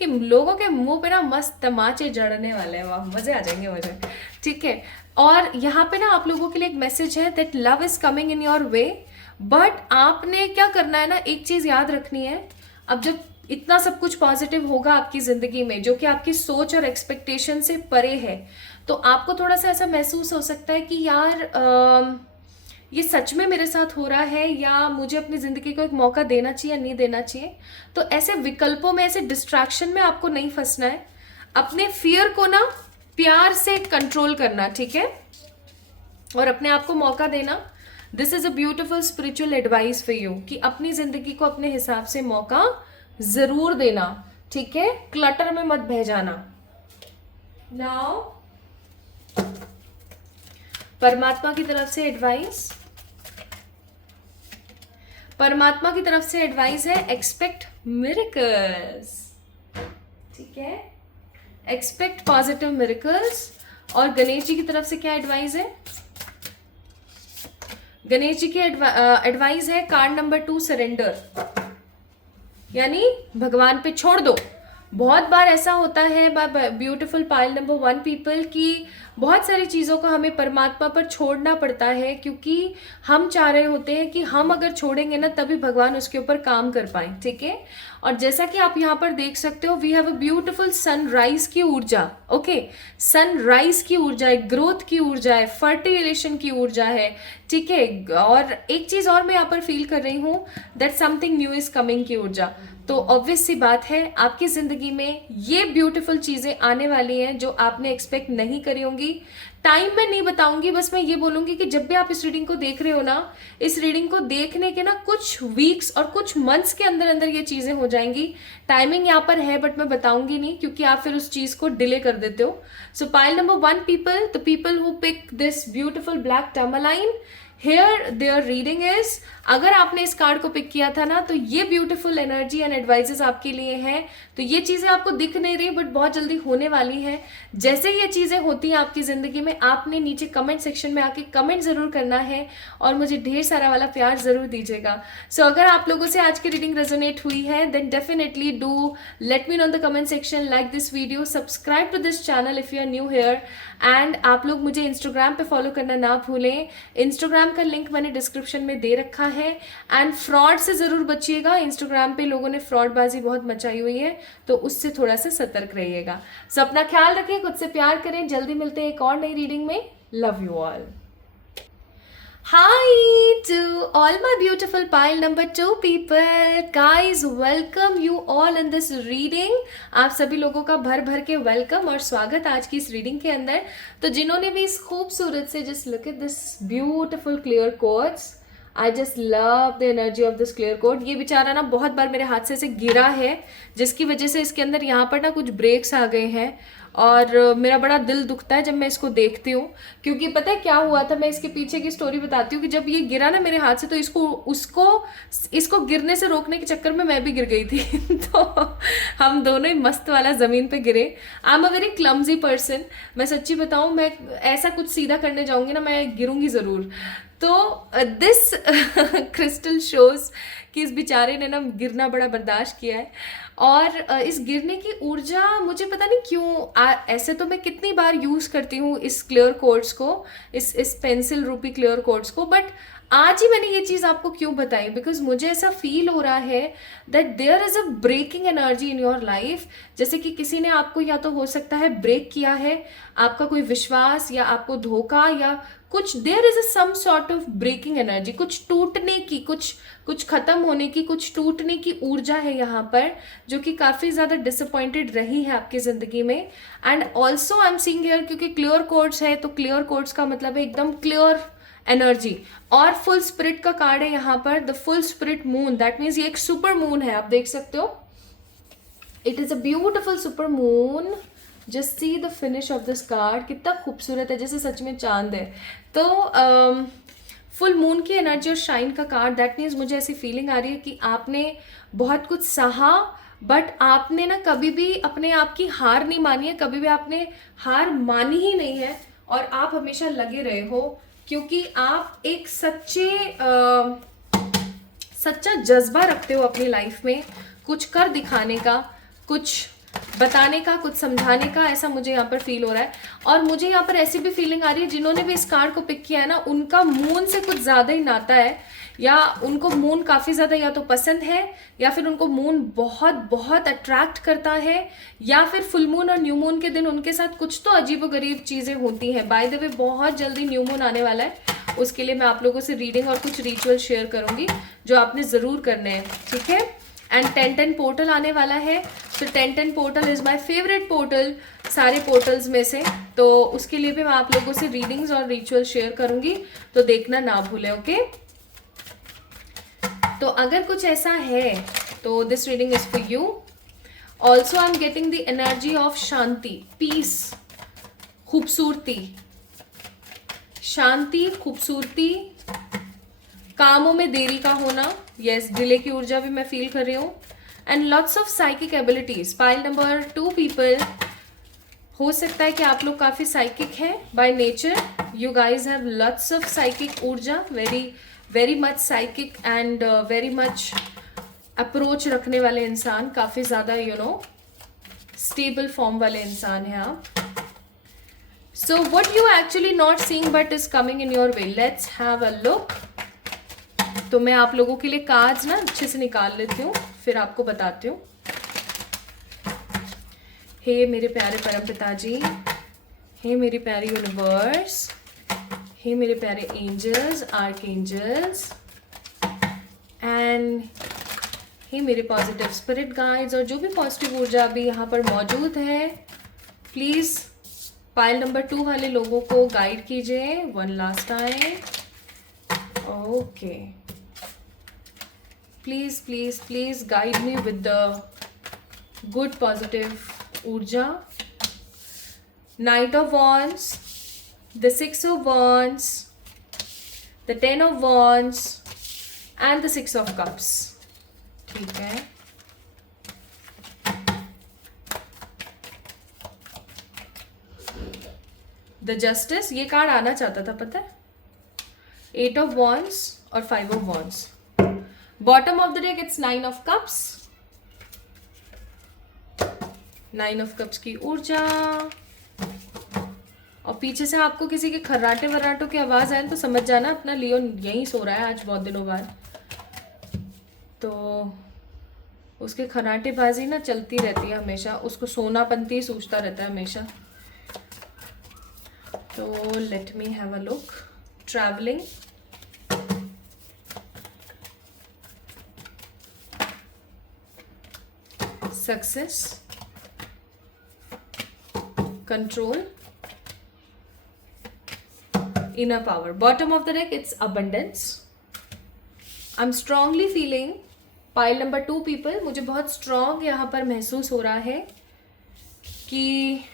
कि लोगों के मुंह पे ना मस्त तमाचे जड़ने वाले हैं, वाह मजे आ जाएंगे मुझे, ठीक है। और यहाँ पे ना आप लोगों के लिए एक मैसेज है that love is coming in your way, but आपने क्या करना है ना, एक चीज याद रखनी है। अब जब इतना सब कुछ पॉजिटिव होगा आपकी जिंदगी में जो कि आपकी सोच और एक्सपेक्टेशन से परे है, तो आपको थोड़ा सा ऐसा महसूस हो सकता है कि यार ये सच में मेरे साथ हो रहा है, या मुझे अपनी जिंदगी को एक मौका देना चाहिए या नहीं देना चाहिए। तो ऐसे विकल्पों में, ऐसे डिस्ट्रैक्शन में आपको नहीं फंसना है, अपने फियर को ना प्यार से कंट्रोल करना, ठीक है, और अपने आप को मौका देना। This is a beautiful spiritual advice for you कि अपनी जिंदगी को अपने हिसाब से मौका जरूर देना, ठीक है, क्लटर में मत बह जाना। नाउ परमात्मा की तरफ से एडवाइस, परमात्मा की तरफ से एडवाइस है एक्सपेक्ट मिरेकल्स, ठीक है, एक्सपेक्ट पॉजिटिव मिरेकल्स। और गणेश जी की तरफ से क्या एडवाइस है, गणेश जी की एडवाइस है कार्ड नंबर 2 सरेंडर, यानी भगवान पे छोड़ दो। बहुत बार ऐसा होता है ब्यूटीफुल पाइल नंबर 1 पीपल की बहुत सारी चीज़ों को हमें परमात्मा पर छोड़ना पड़ता है, क्योंकि हम चाह रहे होते हैं कि हम अगर छोड़ेंगे ना तभी भगवान उसके ऊपर काम कर पाए, ठीक है। और जैसा कि आप यहाँ पर देख सकते हो, we have a beautiful sunrise की ऊर्जा, ओके, सनराइज की ऊर्जा है, ग्रोथ की ऊर्जा है, फर्टिलेशन की ऊर्जा है, ठीक है। और एक चीज और मैं यहाँ पर फील कर रही हूँ that something new is coming की ऊर्जा। तो ऑब्वियस सी बात है आपकी जिंदगी में ये ब्यूटीफुल चीजें आने वाली हैं जो आपने एक्सपेक्ट नहीं करी होंगी। टाइम में नहीं बताऊंगी, बस मैं ये बोलूंगी कि जब भी आप इस रीडिंग को देख रहे हो ना, इस रीडिंग को देखने के ना कुछ वीक्स और कुछ मंथ्स के अंदर अंदर ये चीजें हो जाएंगी। टाइमिंग यहाँ पर है बट मैं बताऊंगी नहीं, क्योंकि आप फिर उस चीज को डिले कर देते हो। So pile number 1 people, the people who pick this beautiful black tourmaline, here their reading is, अगर आपने इस कार्ड को पिक किया था ना, तो ये ब्यूटीफुल एनर्जी एंड एडवाइजेस आपके लिए हैं। तो ये चीज़ें आपको दिख नहीं रही बट बहुत जल्दी होने वाली हैं। जैसे ये चीज़ें होती हैं आपकी ज़िंदगी में, आपने नीचे कमेंट सेक्शन में आके कमेंट ज़रूर करना है और मुझे ढेर सारा वाला प्यार ज़रूर दीजिएगा। सो अगर आप लोगों से आज की रीडिंग रेजोनेट हुई है then definitely do let me know in the comment section, like this video, subscribe to this channel if you are new here, and आप लोग मुझे इंस्टाग्राम पे फॉलो करना ना भूलें। इंस्टाग्राम का लिंक मैंने डिस्क्रिप्शन में दे रखा है। एंड फ्रॉड से ज़रूर बचिएगा, इंस्टाग्राम पे लोगों ने फ्रॉडबाजी बहुत मचाई हुई है, तो उससे थोड़ा सा सतर्क रहिएगा। सो अपना ख्याल रखें, खुद से प्यार करें। जल्दी मिलते हैं एक और नई रीडिंग में। Love you all. Hi to all my beautiful pile number 2 people. Guys, welcome you all in this reading. आप सभी लोगों का भर भर के वेलकम और स्वागत आज की इस रीडिंग के अंदर। तो जिन्होंने भी इस खूबसूरत से, just look at this beautiful clear codes, I just love the energy of this clear code. ये बेचारा ना बहुत बार मेरे हाथ से गिरा है, जिसकी वजह से इसके अंदर यहाँ पर ना कुछ ब्रेक्स आ गए हैं और मेरा बड़ा दिल दुखता है जब मैं इसको देखती हूँ। क्योंकि पता है क्या हुआ था, मैं इसके पीछे की स्टोरी बताती हूँ कि जब ये गिरा ना मेरे हाथ से, तो इसको गिरने से रोकने के चक्कर में मैं भी गिर गई थी तो हम दोनों ही मस्त वाला ज़मीन पे गिरे। I am a very clumsy person, मैं सच्ची बताऊँ, मैं ऐसा कुछ सीधा करने जाऊँगी ना, मैं गिरूँगी ज़रूर। तो दिस क्रिस्टल शोज कि इस बेचारे ने ना गिरना बड़ा बर्दाश्त किया है, और इस गिरने की ऊर्जा मुझे पता नहीं क्यों, ऐसे तो मैं कितनी बार यूज़ करती हूँ इस क्लियर कोड्स को, इस पेंसिल रूपी क्लियर कोड्स को, बट आज ही मैंने ये चीज़ आपको क्यों बताई, बिकॉज मुझे ऐसा फील हो रहा है that there is a breaking energy in your life. जैसे कि किसी ने आपको या तो हो सकता है ब्रेक किया है, आपका कोई विश्वास या आपको धोखा या कुछ, there is a some sort of breaking energy, कुछ टूटने की, कुछ खत्म होने की, कुछ टूटने की ऊर्जा है यहाँ पर, जो कि काफ़ी ज़्यादा डिसअपॉइंटेड रही है आपकी ज़िंदगी में। And also I am seeing here, क्योंकि क्लियर कोड्स है तो क्लियर कोड्स का मतलब है एकदम क्लियर एनर्जी, और फुल स्पिरिट का कार्ड है यहाँ पर, the full spirit moon. That means ये एक सुपर मून है, आप देख सकते हो, it is a beautiful super moon. Just see the finish off this card, कितना खूबसूरत है, जैसे सच में चांद है। तो फुल मून की एनर्जी और शाइन का कार्ड, दैट मीन्स मुझे ऐसी फीलिंग आ रही है कि आपने बहुत कुछ सहा, बट आपने ना कभी भी अपने आप की हार नहीं मानी है, कभी भी आपने हार मानी ही नहीं है, और आप हमेशा लगे रहे हो, क्योंकि आप एक सच्चा जज्बा रखते हो अपनी लाइफ में, कुछ कर दिखाने का, कुछ बताने का, कुछ समझाने का, ऐसा मुझे यहाँ पर फील हो रहा है। और मुझे यहाँ पर ऐसी भी फीलिंग आ रही है, जिन्होंने भी इस कार्ड को पिक किया है ना, उनका मून से कुछ ज़्यादा ही नाता है, या उनको मून काफ़ी ज़्यादा या तो पसंद है, या फिर उनको मून बहुत बहुत अट्रैक्ट करता है, या फिर फुल मून और न्यू मून के दिन उनके साथ कुछ तो अजीबोगरीब चीज़ें होती हैं। बाय द वे, बहुत जल्दी न्यू मून आने वाला है, उसके लिए मैं आप लोगों से रीडिंग और कुछ रिचुअल शेयर करूँगी जो आपने ज़रूर करने हैं, ठीक है। एंड 10-10 पोर्टल आने वाला है, तो 10-10 portal is my favourite portal सारे पोर्टल्स में से, तो उसके लिए भी मैं आप लोगों से रीडिंग्स और रिचुअल शेयर करूँगी, तो देखना ना भूलें, ओके। तो अगर कुछ ऐसा है तो this reading is for you. Also I am getting the energy of शांति, पीस, खूबसूरती, शांति, खूबसूरती, कामों में देरी का होना, यस, डिले की ऊर्जा भी मैं फील कर रही हूँ, and lots of psychic abilities. Pile number 2 people, हो सकता है कि आप लोग काफ़ी साइकिक हैं by nature, you guys have lots of psychic ऊर्जा, very very much psychic and very much approach रखने वाले इंसान, काफ़ी ज़्यादा स्टेबल फॉर्म वाले इंसान हैं आप। So what you actually not seeing but is coming in your way, let's have a look. तो मैं आप लोगों के लिए कार्ड्स ना अच्छे से निकाल लेती हूँ, फिर आपको बताती हूँ। हे मेरे प्यारे परम पिताजी, हे मेरी प्यारी यूनिवर्स, हे मेरे प्यारे एंजल्स, आर्क एंजल्स, एंड हे मेरे पॉजिटिव स्पिरिट गाइड्स, और जो भी पॉजिटिव ऊर्जा अभी यहाँ पर मौजूद है, प्लीज़ पाइल नंबर 2 वाले लोगों को गाइड कीजिए one last time, okay. Please, please, please guide me with the good positive urja. Knight of Wands, the 6 of Wands, the 10 of wands and the 6 of cups. ठीक है, the justice, ये card आना चाहता था पता है, 8 of wands और 5 of wands. Bottom of the deck it's 9 of cups, 9 of cups की ऊर्जा। और पीछे से आपको किसी के खर्राटे वर्राटों की आवाज आए तो समझ जाना अपना लियो यहीं सो रहा है आज बहुत दिनों बाद, तो उसके खर्राटेबाजी ना चलती रहती है हमेशा, उसको सोनापंती सूझता रहता है हमेशा। तो let me have a look. Travelling, success, control, inner power. Bottom of the deck it's abundance. I'm strongly feeling pile number 2 people, मुझे बहुत strong यहाँ पर महसूस हो रहा है कि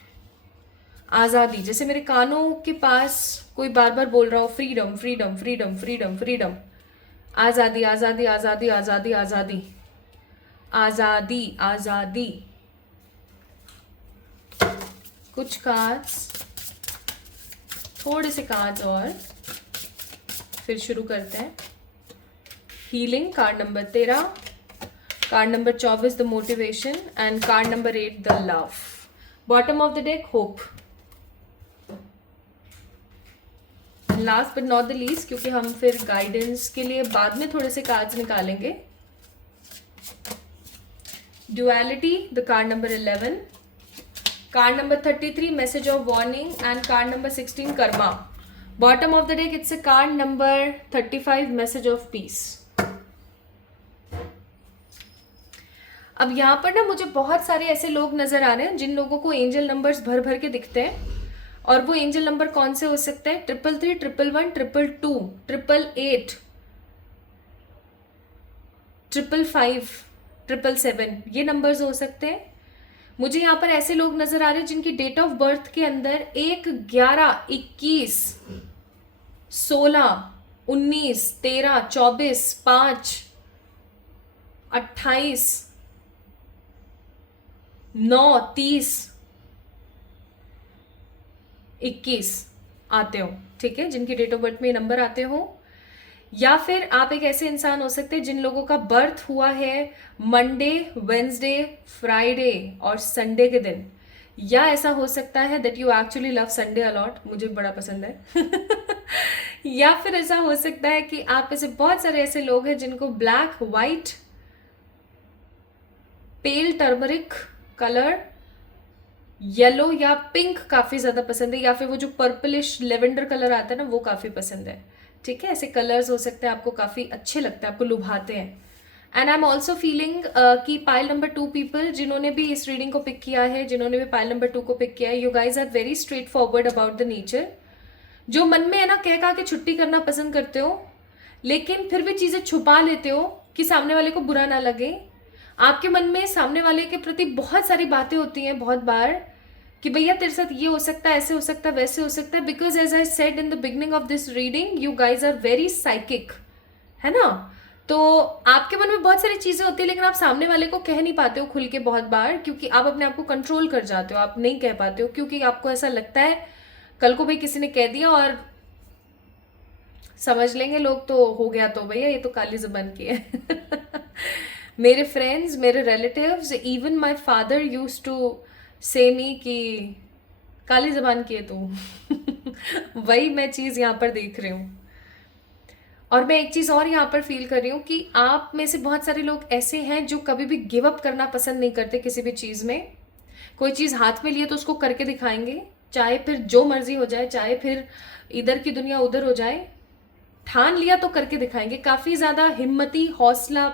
आज़ादी, जैसे मेरे कानों के पास कोई बार बार बोल रहा हो freedom freedom freedom freedom freedom, आज़ादी आज़ादी आज़ादी आज़ादी आज़ादी आज़ादी आज़ादी। कुछ कार्ड्स, थोड़े से कार्ड्स और फिर शुरू करते हैं। Healing, card number 13, card number 24 the motivation and card number 8 the love. Bottom of the deck hope. Last but not the least, क्योंकि हम फिर गाइडेंस के लिए बाद में थोड़े से कार्ड्स निकालेंगे। Duality, the card number 11, card number 33 message of warning and card number 16 Karma. Bottom of the deck it's a card number 35 message of peace. अब यहाँ पर ना मुझे बहुत सारे ऐसे लोग नजर आ रहे हैं जिन लोगों को एंजल नंबर्स भर भर के दिखते हैं, और वो एंजल नंबर कौन से हो सकते हैं? 333, 111, 222, 888, 555, 777, ये नंबर्स हो सकते हैं। मुझे यहाँ पर ऐसे लोग नजर आ रहे हैं जिनकी डेट ऑफ बर्थ के अंदर 1, 11, 21, 16, 19, 13, 24, 5, 28, 9, 30, 21 आते हो, ठीक है, जिनकी डेट ऑफ बर्थ में ये नंबर आते हो। या फिर आप एक ऐसे इंसान हो सकते हैं जिन लोगों का बर्थ हुआ है मंडे, वेंसडे, फ्राइडे और संडे के दिन, या ऐसा हो सकता है that you actually love Sunday a lot, मुझे बड़ा पसंद है या फिर ऐसा हो सकता है कि आप ऐसे बहुत सारे ऐसे लोग हैं जिनको ब्लैक, वाइट, पेल टर्मरिक कलर, येलो या पिंक काफी ज्यादा पसंद है, या फिर वो जो पर्पलिश लेवेंडर कलर आता है ना वो काफी पसंद है। ठीक है, ऐसे कलर्स हो सकते हैं, आपको काफी अच्छे लगते हैं, आपको लुभाते हैं। And I am also feeling कि पाइल नंबर 2 पीपल जिन्होंने भी इस रीडिंग को पिक किया है, जिन्होंने भी पाइल नंबर 2 को पिक किया है, you guys are very straight forward about the nature. जो मन में है ना कह के छुट्टी करना पसंद करते हो, लेकिन फिर भी चीजें छुपा लेते हो कि सामने वाले को बुरा ना लगे। आपके मन में सामने वाले के प्रति बहुत सारी बातें होती हैं बहुत बार कि भैया तेरे साथ ये हो सकता है, ऐसे हो सकता है, वैसे हो सकता है, because as I said in the beginning of this reading you guys are very psychic, है ना। तो आपके मन में बहुत सारी चीजें होती है लेकिन आप सामने वाले को कह नहीं पाते हो खुल के बहुत बार, क्योंकि आप अपने आप को कंट्रोल कर जाते हो, आप नहीं कह पाते हो, क्योंकि आपको ऐसा लगता है कल को भाई किसी ने कह दिया और समझ लेंगे लोग तो हो गया, तो भैया ये तो काली जुबान की है मेरे फ्रेंड्स, मेरे relatives, even my father use to say me कि काली जबान की है तू वही मैं चीज़ यहाँ पर देख रही हूँ। और मैं एक चीज़ और यहाँ पर फील कर रही हूँ कि आप में से बहुत सारे लोग ऐसे हैं जो कभी भी गिव अप करना पसंद नहीं करते किसी भी चीज़ में। कोई चीज़ हाथ में लिए तो उसको करके दिखाएंगे, चाहे फिर जो मर्जी हो जाए, चाहे फिर इधर की दुनिया उधर हो जाए, ठान लिया तो करके दिखाएंगे। काफ़ी ज़्यादा हिम्मती, हौसला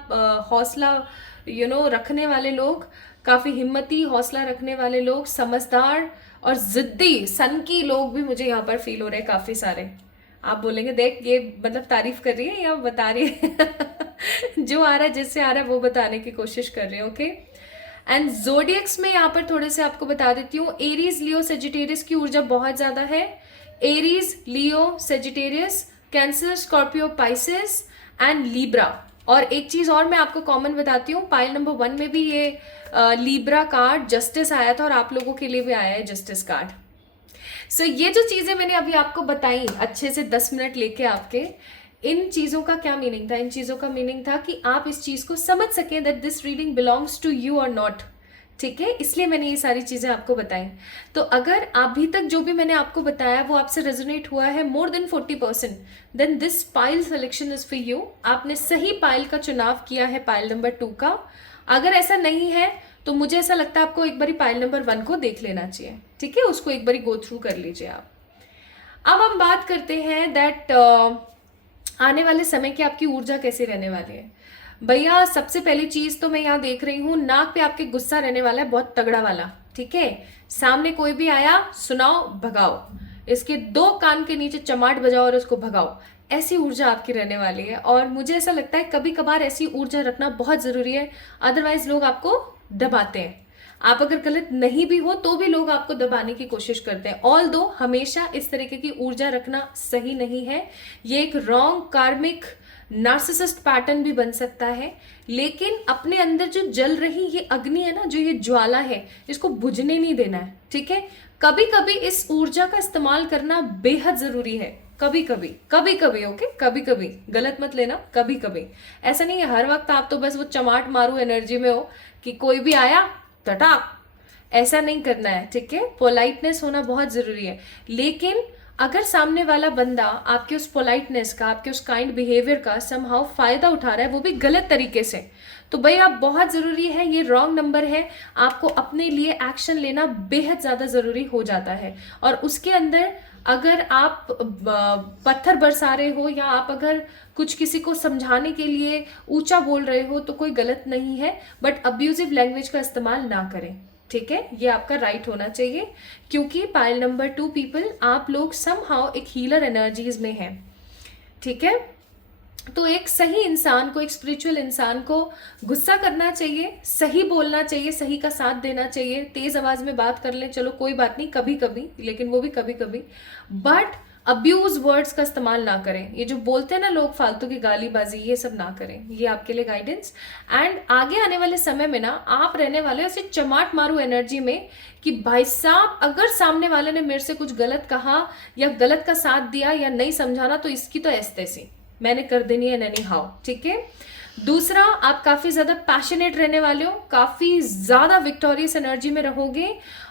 रखने वाले लोग, काफ़ी हिम्मती, हौसला रखने वाले लोग, समझदार और ज़िद्दी, सनकी लोग भी मुझे यहाँ पर फील हो रहे हैं काफ़ी सारे। आप बोलेंगे देख ये मतलब तारीफ कर रही है या बता रही है जो आ रहा है, जिससे आ रहा है वो बताने की कोशिश कर रही है। ओके, एंड ज़ोडिएक्स में यहाँ पर थोड़े से आपको बता देती हूँ, एरीज, लियो, सेजिटेरियस की ऊर्जा बहुत ज़्यादा है। Aries, Leo, Sagittarius cancer, Scorpio, Pisces and Libra. और एक चीज और मैं आपको कॉमन बताती हूँ, पाइल नंबर 1 में भी ये लीब्रा कार्ड जस्टिस आया था और आप लोगों के लिए भी आया है जस्टिस कार्ड। सो ये जो चीजें मैंने अभी आपको बताई अच्छे से 10 मिनट लेके आपके, इन चीजों का क्या मीनिंग था? इन चीजों का मीनिंग था कि आप इस चीज को समझ सकें that this reading belongs to you और नॉट। ठीक है, इसलिए मैंने ये सारी चीजें आपको बताई। तो अगर अभी तक जो भी मैंने आपको बताया वो आपसे रेजोनेट हुआ है more than 40%, then this pile selection is for you. आपने सही पाइल का चुनाव किया है, पाइल नंबर 2 का। अगर ऐसा नहीं है तो मुझे ऐसा लगता है आपको एक बारी पाइल नंबर 1 को देख लेना चाहिए। ठीक है, उसको एक बारी गो थ्रू कर लीजिए आप। अब हम बात करते हैं दैट आने वाले समय की आपकी ऊर्जा कैसी रहने वाली है। भैया सबसे पहली चीज तो मैं यहाँ देख रही हूँ, नाक पे आपके गुस्सा रहने वाला है, बहुत तगड़ा वाला। ठीक है, सामने कोई भी आया, सुनाओ, भगाओ, इसके 2 कान के नीचे चमाट बजाओ और उसको भगाओ, ऐसी ऊर्जा आपकी रहने वाली है। और मुझे ऐसा लगता है कभी कभार ऐसी ऊर्जा रखना बहुत जरूरी है, अदरवाइज लोग आपको दबाते हैं। आप अगर गलत नहीं भी हो तो भी लोग आपको दबाने की कोशिश करते हैं। ऑल दो हमेशा इस तरीके की ऊर्जा रखना सही नहीं है, ये एक रॉन्ग कार्मिक नार्सिसिस्ट पैटर्न भी बन सकता है। लेकिन अपने अंदर जो जल रही ये अग्नि है ना, जो ये ज्वाला है, इसको बुझने नहीं देना है। ठीक है, कभी कभी इस ऊर्जा का इस्तेमाल करना बेहद जरूरी है। कभी कभी, कभी कभी, ओके, कभी कभी, गलत मत लेना, कभी कभी। ऐसा नहीं है हर वक्त आप तो बस वो चमाट मारू एनर्जी में हो कि कोई भी आया तटाक, ऐसा नहीं करना है। ठीक है, पोलाइटनेस होना बहुत जरूरी है। लेकिन अगर सामने वाला बंदा आपके उस पोलाइटनेस का, आपके उस काइंड बिहेवियर का समहाउ फायदा उठा रहा है, वो भी गलत तरीके से, तो भाई आप बहुत जरूरी है, ये रॉन्ग नंबर है, आपको अपने लिए एक्शन लेना बेहद ज्यादा जरूरी हो जाता है। और उसके अंदर अगर आप पत्थर बरसा रहे हो या आप अगर कुछ किसी को समझाने के लिए ऊंचा बोल रहे हो तो कोई गलत नहीं है, बट अब्यूजिव लैंग्वेज का इस्तेमाल ना करें। ठीक है, ये आपका राइट होना चाहिए, क्योंकि पाइल नंबर 2 पीपल, आप लोग समहाउ एक हीलर एनर्जीज में हैं। ठीक है, तो एक सही इंसान को, एक स्पिरिचुअल इंसान को गुस्सा करना चाहिए, सही बोलना चाहिए, सही का साथ देना चाहिए। तेज आवाज में बात कर लें, चलो कोई बात नहीं, कभी कभी, लेकिन वो भी कभी कभी। बट अब्यूज वर्ड्स का इस्तेमाल ना करें। ये जो बोलते हैं ना लोग फालतू की गालीबाजी, ये सब ना करें। ये आपके लिए गाइडेंस। एंड आगे आने वाले समय में ना आप रहने वाले ऐसे चमाट मारू एनर्जी में कि भाई साहब अगर सामने वाले ने मेरे से कुछ गलत कहा या गलत का साथ दिया या नहीं समझाना तो इसकी तो ऐसी मैंने कर देनी है एनी हाउ। ठीक है, दूसरा, आप काफी ज्यादा पैशनेट रहने वाले हो, काफी ज्यादा विक्टोरियस एनर्जी में रहोगे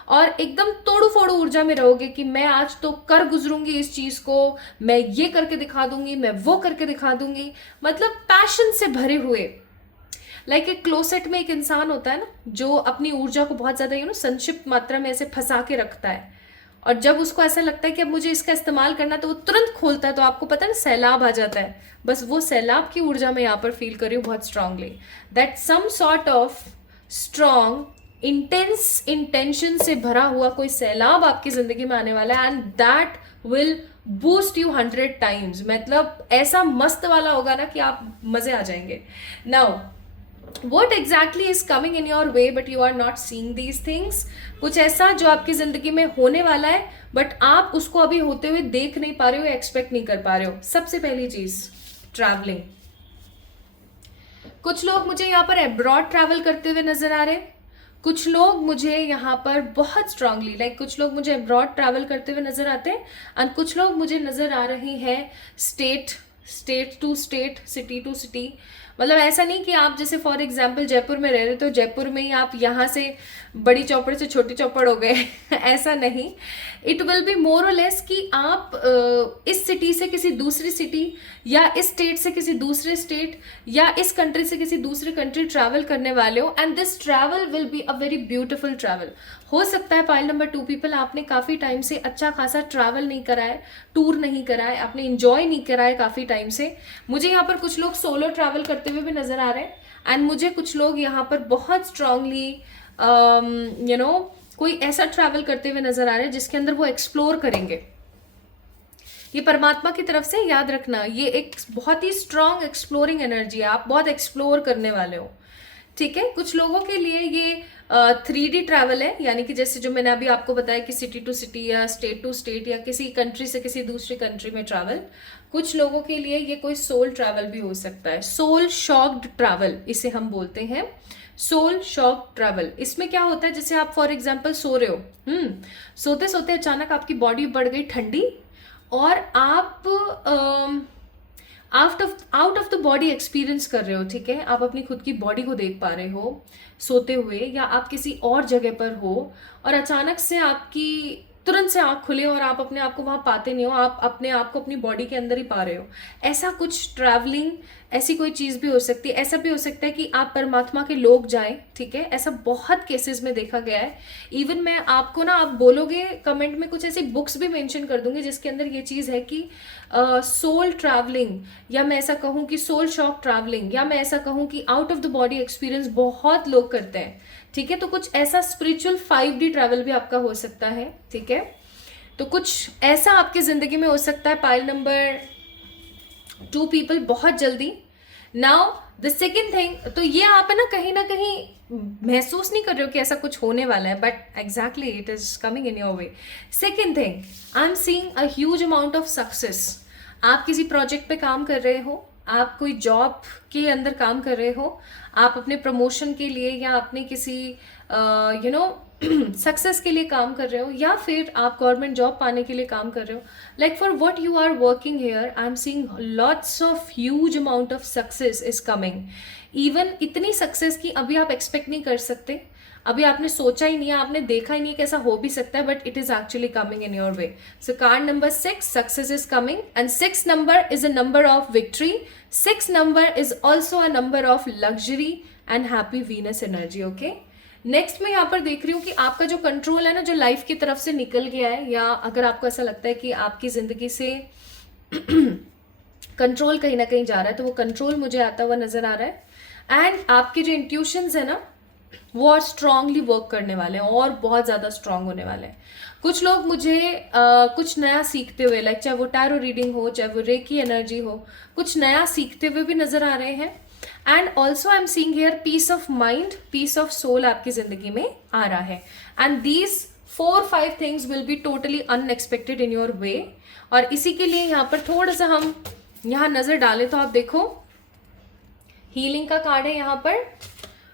और एकदम तोड़ू फोड़ू ऊर्जा में रहोगे कि मैं आज तो कर गुजरूंगी इस चीज को, मैं ये करके दिखा दूंगी, मैं वो करके दिखा दूंगी। मतलब पैशन से भरे हुए, लाइक एक क्लोसेट में एक इंसान होता है ना जो अपनी ऊर्जा को बहुत ज्यादा संक्षिप्त मात्रा में ऐसे फंसा के रखता है, और जब उसको ऐसा लगता है कि अब मुझे इसका इस्तेमाल करना, तो वो तुरंत खोलता है, तो आपको पता है ना सैलाब आ जाता है। बस वो सैलाब की ऊर्जा में यहाँ पर फील कर रही हूँ बहुत strongly, that some sort of strong intense intention से भरा हुआ कोई सैलाब आपकी जिंदगी में आने वाला है, and that will boost you 100 times. मतलब ऐसा मस्त वाला होगा ना कि आप मजे आ जाएंगे। Now what exactly is coming in your way but you are not seeing these things? कुछ ऐसा जो आपकी जिंदगी में होने वाला है बट आप उसको अभी होते हुए देख नहीं पा रहे हो, एक्सपेक्ट नहीं कर पा रहे हो। सबसे पहली चीज, ट्रैवलिंग। कुछ लोग मुझे यहाँ पर अब्रॉड ट्रैवल करते हुए नजर आ रहे हैं, कुछ लोग मुझे यहाँ पर बहुत स्ट्रांगली, लाइक कुछ लोग मुझे अब्रॉड ट्रैवल करते हुए नजर आते हैं, और कुछ लोग मुझे नजर आ रहे हैं state to state, city to city. मतलब ऐसा नहीं कि आप जैसे फॉर एग्जाम्पल जयपुर में रह रहे तो जयपुर में ही आप यहाँ से बड़ी चौपड़ से छोटी चौपड़ हो गए ऐसा नहीं। इट विल बी मोर और लेस कि आप इस सिटी से किसी दूसरी सिटी, या इस स्टेट से किसी दूसरे स्टेट, या इस कंट्री से किसी दूसरे कंट्री ट्रैवल करने वाले हो, and this travel will be a very beautiful travel. हो सकता है पाइल नंबर 2 पीपल, आपने काफी टाइम से अच्छा खासा ट्रैवल नहीं करा है, टूर नहीं करा है, आपने इंजॉय नहीं करा है काफी टाइम से। मुझे यहाँ पर कुछ लोग सोलो ट्रैवल करते हुए भी नजर आ रहे हैं, एंड मुझे कुछ लोग यहाँ पर बहुत स्ट्रांगली कोई ऐसा ट्रैवल करते हुए नजर आ रहे हैं जिसके अंदर वो एक्सप्लोर करेंगे। ये परमात्मा की तरफ से, याद रखना, ये एक बहुत ही स्ट्रांग एक्सप्लोरिंग एनर्जी है, आप बहुत एक्सप्लोर करने वाले हो। ठीक है। कुछ लोगों के लिए ये 3D ट्रैवल है, यानी कि जैसे जो मैंने अभी आपको बताया कि सिटी टू सिटी या स्टेट टू स्टेट या किसी कंट्री से किसी दूसरी कंट्री में ट्रैवल। कुछ लोगों के लिए ये कोई सोल ट्रैवल भी हो सकता है, सोल शॉक्ड ट्रैवल इसे हम बोलते हैं, सोल शॉक ट्रैवल। इसमें क्या होता है, जैसे आप फॉर एग्जाम्पल सो रहे हो, सोते सोते अचानक आपकी बॉडी बढ़ गई ठंडी और आप out of the body experience कर रहे हो, ठीक है। आप अपनी खुद की बॉडी को देख पा रहे हो सोते हुए, या आप किसी और जगह पर हो और अचानक से आपकी तुरंत से आँख खुले और आप अपने आप को वहाँ पाते नहीं हो, आप अपने आप को अपनी बॉडी के अंदर ही पा रहे हो। ऐसा कुछ ट्रैवलिंग, ऐसी कोई चीज़ भी हो सकती है। ऐसा भी हो सकता है कि आप परमात्मा के लोग जाएं, ठीक है। ऐसा बहुत केसेस में देखा गया है। इवन मैं आपको ना, आप बोलोगे कमेंट में, कुछ ऐसी बुक्स भी मेंशन कर दूंगी जिसके अंदर ये चीज़ है कि सोल ट्रैवलिंग, या मैं ऐसा कहूँ कि सोल शॉक ट्रैवलिंग, या मैं ऐसा कहूँ कि out of the body experience बहुत लोग करते हैं, ठीक है। तो कुछ ऐसा स्पिरिचुअल 5D ट्रैवल भी आपका हो सकता है, ठीक है। तो कुछ ऐसा आपकी जिंदगी में हो सकता है। पाइल नंबर 2 पीपल, बहुत जल्दी। नाउ द सेकेंड थिंग, तो ये आप है ना कहीं महसूस नहीं कर रहे हो कि ऐसा कुछ होने वाला है, but exactly it is coming in your way. Second thing, I am seeing a huge amount of success. आप किसी प्रोजेक्ट पे काम कर रहे हो, आप कोई जॉब के अंदर काम कर रहे हो, आप अपने प्रमोशन के लिए या अपने किसी सक्सेस के लिए काम कर रहे हो, या फिर आप गवर्नमेंट जॉब पाने के लिए काम कर रहे हो। Like for what you are working here, I am seeing lots of huge amount of success is coming. Even इतनी सक्सेस की अभी आप एक्सपेक्ट नहीं कर सकते, अभी आपने सोचा ही नहीं है, आपने देखा ही नहीं है कि ऐसा हो भी सकता है, but it is actually coming in your way. So card number 6, success is coming, and 6 number is a number of victory. 6 number is also a number of luxury and happy Venus energy. Okay, next मैं यहाँ पर देख रही हूँ कि आपका जो control है ना, जो लाइफ की तरफ से निकल गया है, या अगर आपको ऐसा लगता है कि आपकी जिंदगी से कंट्रोल कहीं ना कहीं जा रहा है, तो वो कंट्रोल मुझे आता हुआ नजर आ रहा है। एंड आपके जो इंट्यूशंस है ना, वो और स्ट्रांगली वर्क करने वाले हैं और बहुत ज़्यादा स्ट्रांग होने वाले हैं। कुछ लोग मुझे कुछ नया सीखते हुए, लाइक चाहे वो टैरो रीडिंग हो, चाहे वो रेकी एनर्जी हो, कुछ नया सीखते हुए भी नजर आ रहे हैं। And also I am seeing here peace of mind, peace of soul आपकी जिंदगी में आ रहा है। And these 4-5 things will be totally unexpected in your way. और इसी के लिए यहाँ पर थोड़ा सा हम यहाँ नजर डालें तो आप देखो, हीलिंग का कार्ड है यहाँ पर।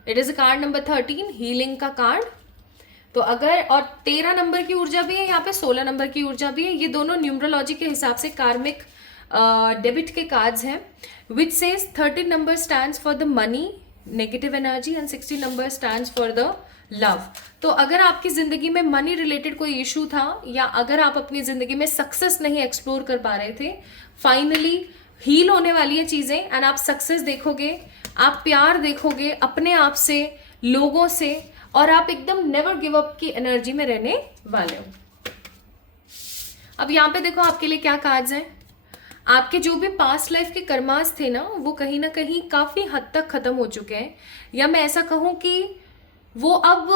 It is called number 13, healing का कार्ड। तो अगर, और 13 नंबर की ऊर्जा भी है यहाँ पे, 16 नंबर की ऊर्जा भी है। ये दोनों न्यूमरोलॉजी के हिसाब से कार्मिक डेबिट के कार्ड्स हैं, which says 13 number stands for the money, negative energy, and 16 number stands for the love. तो अगर आपकी जिंदगी में मनी रिलेटेड कोई इशू था, या अगर आप अपनी जिंदगी में सक्सेस नहीं एक्सप्लोर कर पा रहे थे, फाइनली हील होने वाली है चीजें, एंड आप सक्सेस देखोगे, आप प्यार देखोगे अपने आप से, लोगों से, और आप एकदम नेवर गिव अप की एनर्जी में रहने वाले हो। अब यहाँ पे देखो आपके लिए क्या कार्ड्स हैं। आपके जो भी पास्ट लाइफ के कर्मास थे ना, वो कहीं ना कहीं काफी हद तक खत्म हो चुके हैं, या मैं ऐसा कहूँ कि वो अब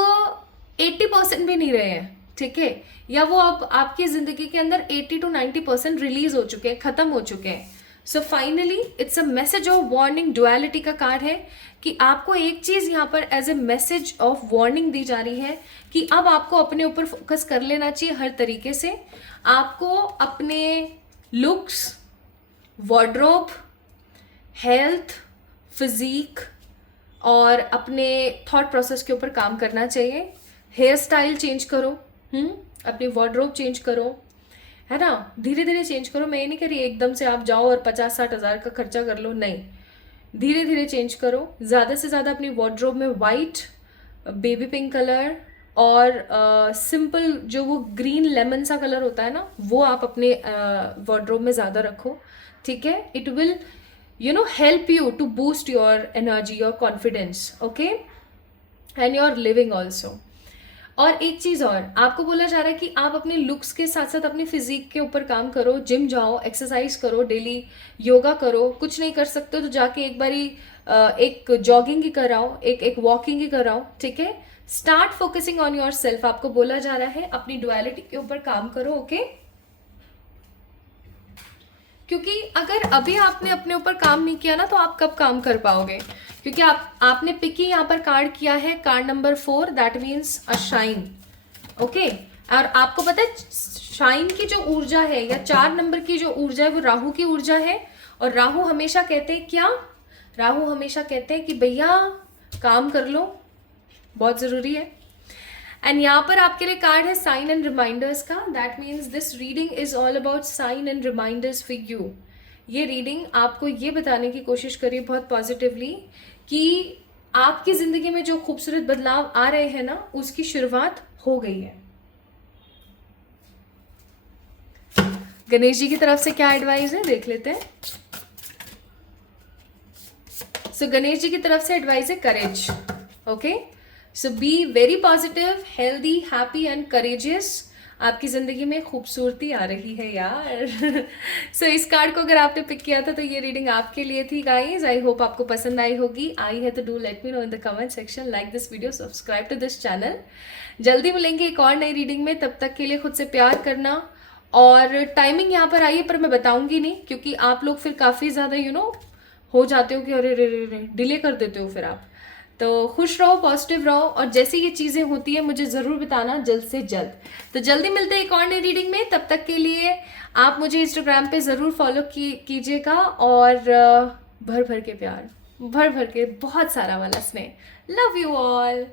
80% भी नहीं रहे हैं, ठीक है, या वो अब आपकी जिंदगी के अंदर 80 to 90% रिलीज हो चुके हैं, खत्म हो चुके हैं। So finally it's a message of warning, duality का कार्ड है कि आपको एक चीज यहाँ पर as a message of warning दी जा रही है कि अब आपको अपने ऊपर फोकस कर लेना चाहिए हर तरीके से। आपको अपने लुक्स, वार्डरोब, हेल्थ, फिजिक और अपने थॉट प्रोसेस के ऊपर काम करना चाहिए। हेयर स्टाइल चेंज करो, अपनी वार्डरोब चेंज करो, है ना, धीरे धीरे चेंज करो। मैं ये नहीं कह रही एकदम से आप जाओ और 50-60 हज़ार का खर्चा कर लो, नहीं, धीरे धीरे चेंज करो। ज़्यादा से ज़्यादा अपनी वार्डरोब में वाइट, बेबी पिंक कलर और सिंपल जो वो ग्रीन लेमन सा कलर होता है ना, वो आप अपने वार्डरोब में ज़्यादा रखो, ठीक है। It will help you to boost your energy, your confidence, okay, and your living also। और एक चीज और आपको बोला जा रहा है कि आप अपने लुक्स के साथ साथ अपनी फिजिक के ऊपर काम करो, जिम जाओ, एक्सरसाइज करो, डेली योगा करो। कुछ नहीं कर सकते तो जाके एक बारी एक जॉगिंग ही कराओ, एक वॉकिंग ही कराओ, ठीक है। Start focusing on your self, आपको बोला जा रहा है अपनी डुअलिटी के ऊपर काम करो, ओके। क्योंकि अगर अभी आपने अपने ऊपर काम नहीं किया ना तो आप कब काम कर पाओगे, क्योंकि आपने पिक ही यहाँ पर कार्ड किया है, card number 4, that means a shine. Okay, और आपको पता है शाइन की जो ऊर्जा है या 4 नंबर की जो ऊर्जा है वो राहु की ऊर्जा है। और राहु हमेशा कहते हैं क्या, राहु हमेशा कहते हैं कि भैया काम कर लो, बहुत ज़रूरी है। एंड यहाँ पर आपके लिए कार्ड है साइन एंड रिमाइंडर्स का, that means this reading is all about sign and reminders for you. ये रीडिंग आपको ये बताने की कोशिश करिए बहुत पॉजिटिवली कि आपकी ज़िंदगी में जो खूबसूरत बदलाव आ रहे हैं ना, उसकी शुरुआत हो गई है। गणेश जी की तरफ से क्या एडवाइस है देख लेते हैं। सो गणेश जी की तरफ से एडवाइस है courage. Okay, so be very positive, healthy, happy and courageous. आपकी ज़िंदगी में खूबसूरती आ रही है यार। सो इस कार्ड को अगर आपने पिक किया था तो ये रीडिंग आपके लिए थी गाइज। आई होप आपको पसंद आई होगी। आई है तो do let me know in the comment section, like this video, subscribe to this channel. जल्दी मिलेंगे एक और नई रीडिंग में, तब तक के लिए खुद से प्यार करना। और टाइमिंग यहाँ पर आई है पर मैं बताऊंगी नहीं, क्योंकि आप लोग फिर काफ़ी ज़्यादा हो जाते हो कि अरे रे रे रे डिले कर देते हो फिर आप। तो खुश रहो, पॉजिटिव रहो, और जैसे ये चीज़ें होती है मुझे ज़रूर बताना जल्द से जल्द। तो जल्दी मिलते हैं एक और नई रीडिंग में, तब तक के लिए आप मुझे इंस्टाग्राम पे ज़रूर फॉलो कीजिएगा। और भर भर के प्यार, भर भर के बहुत सारा वाला स्नेह। Love you all.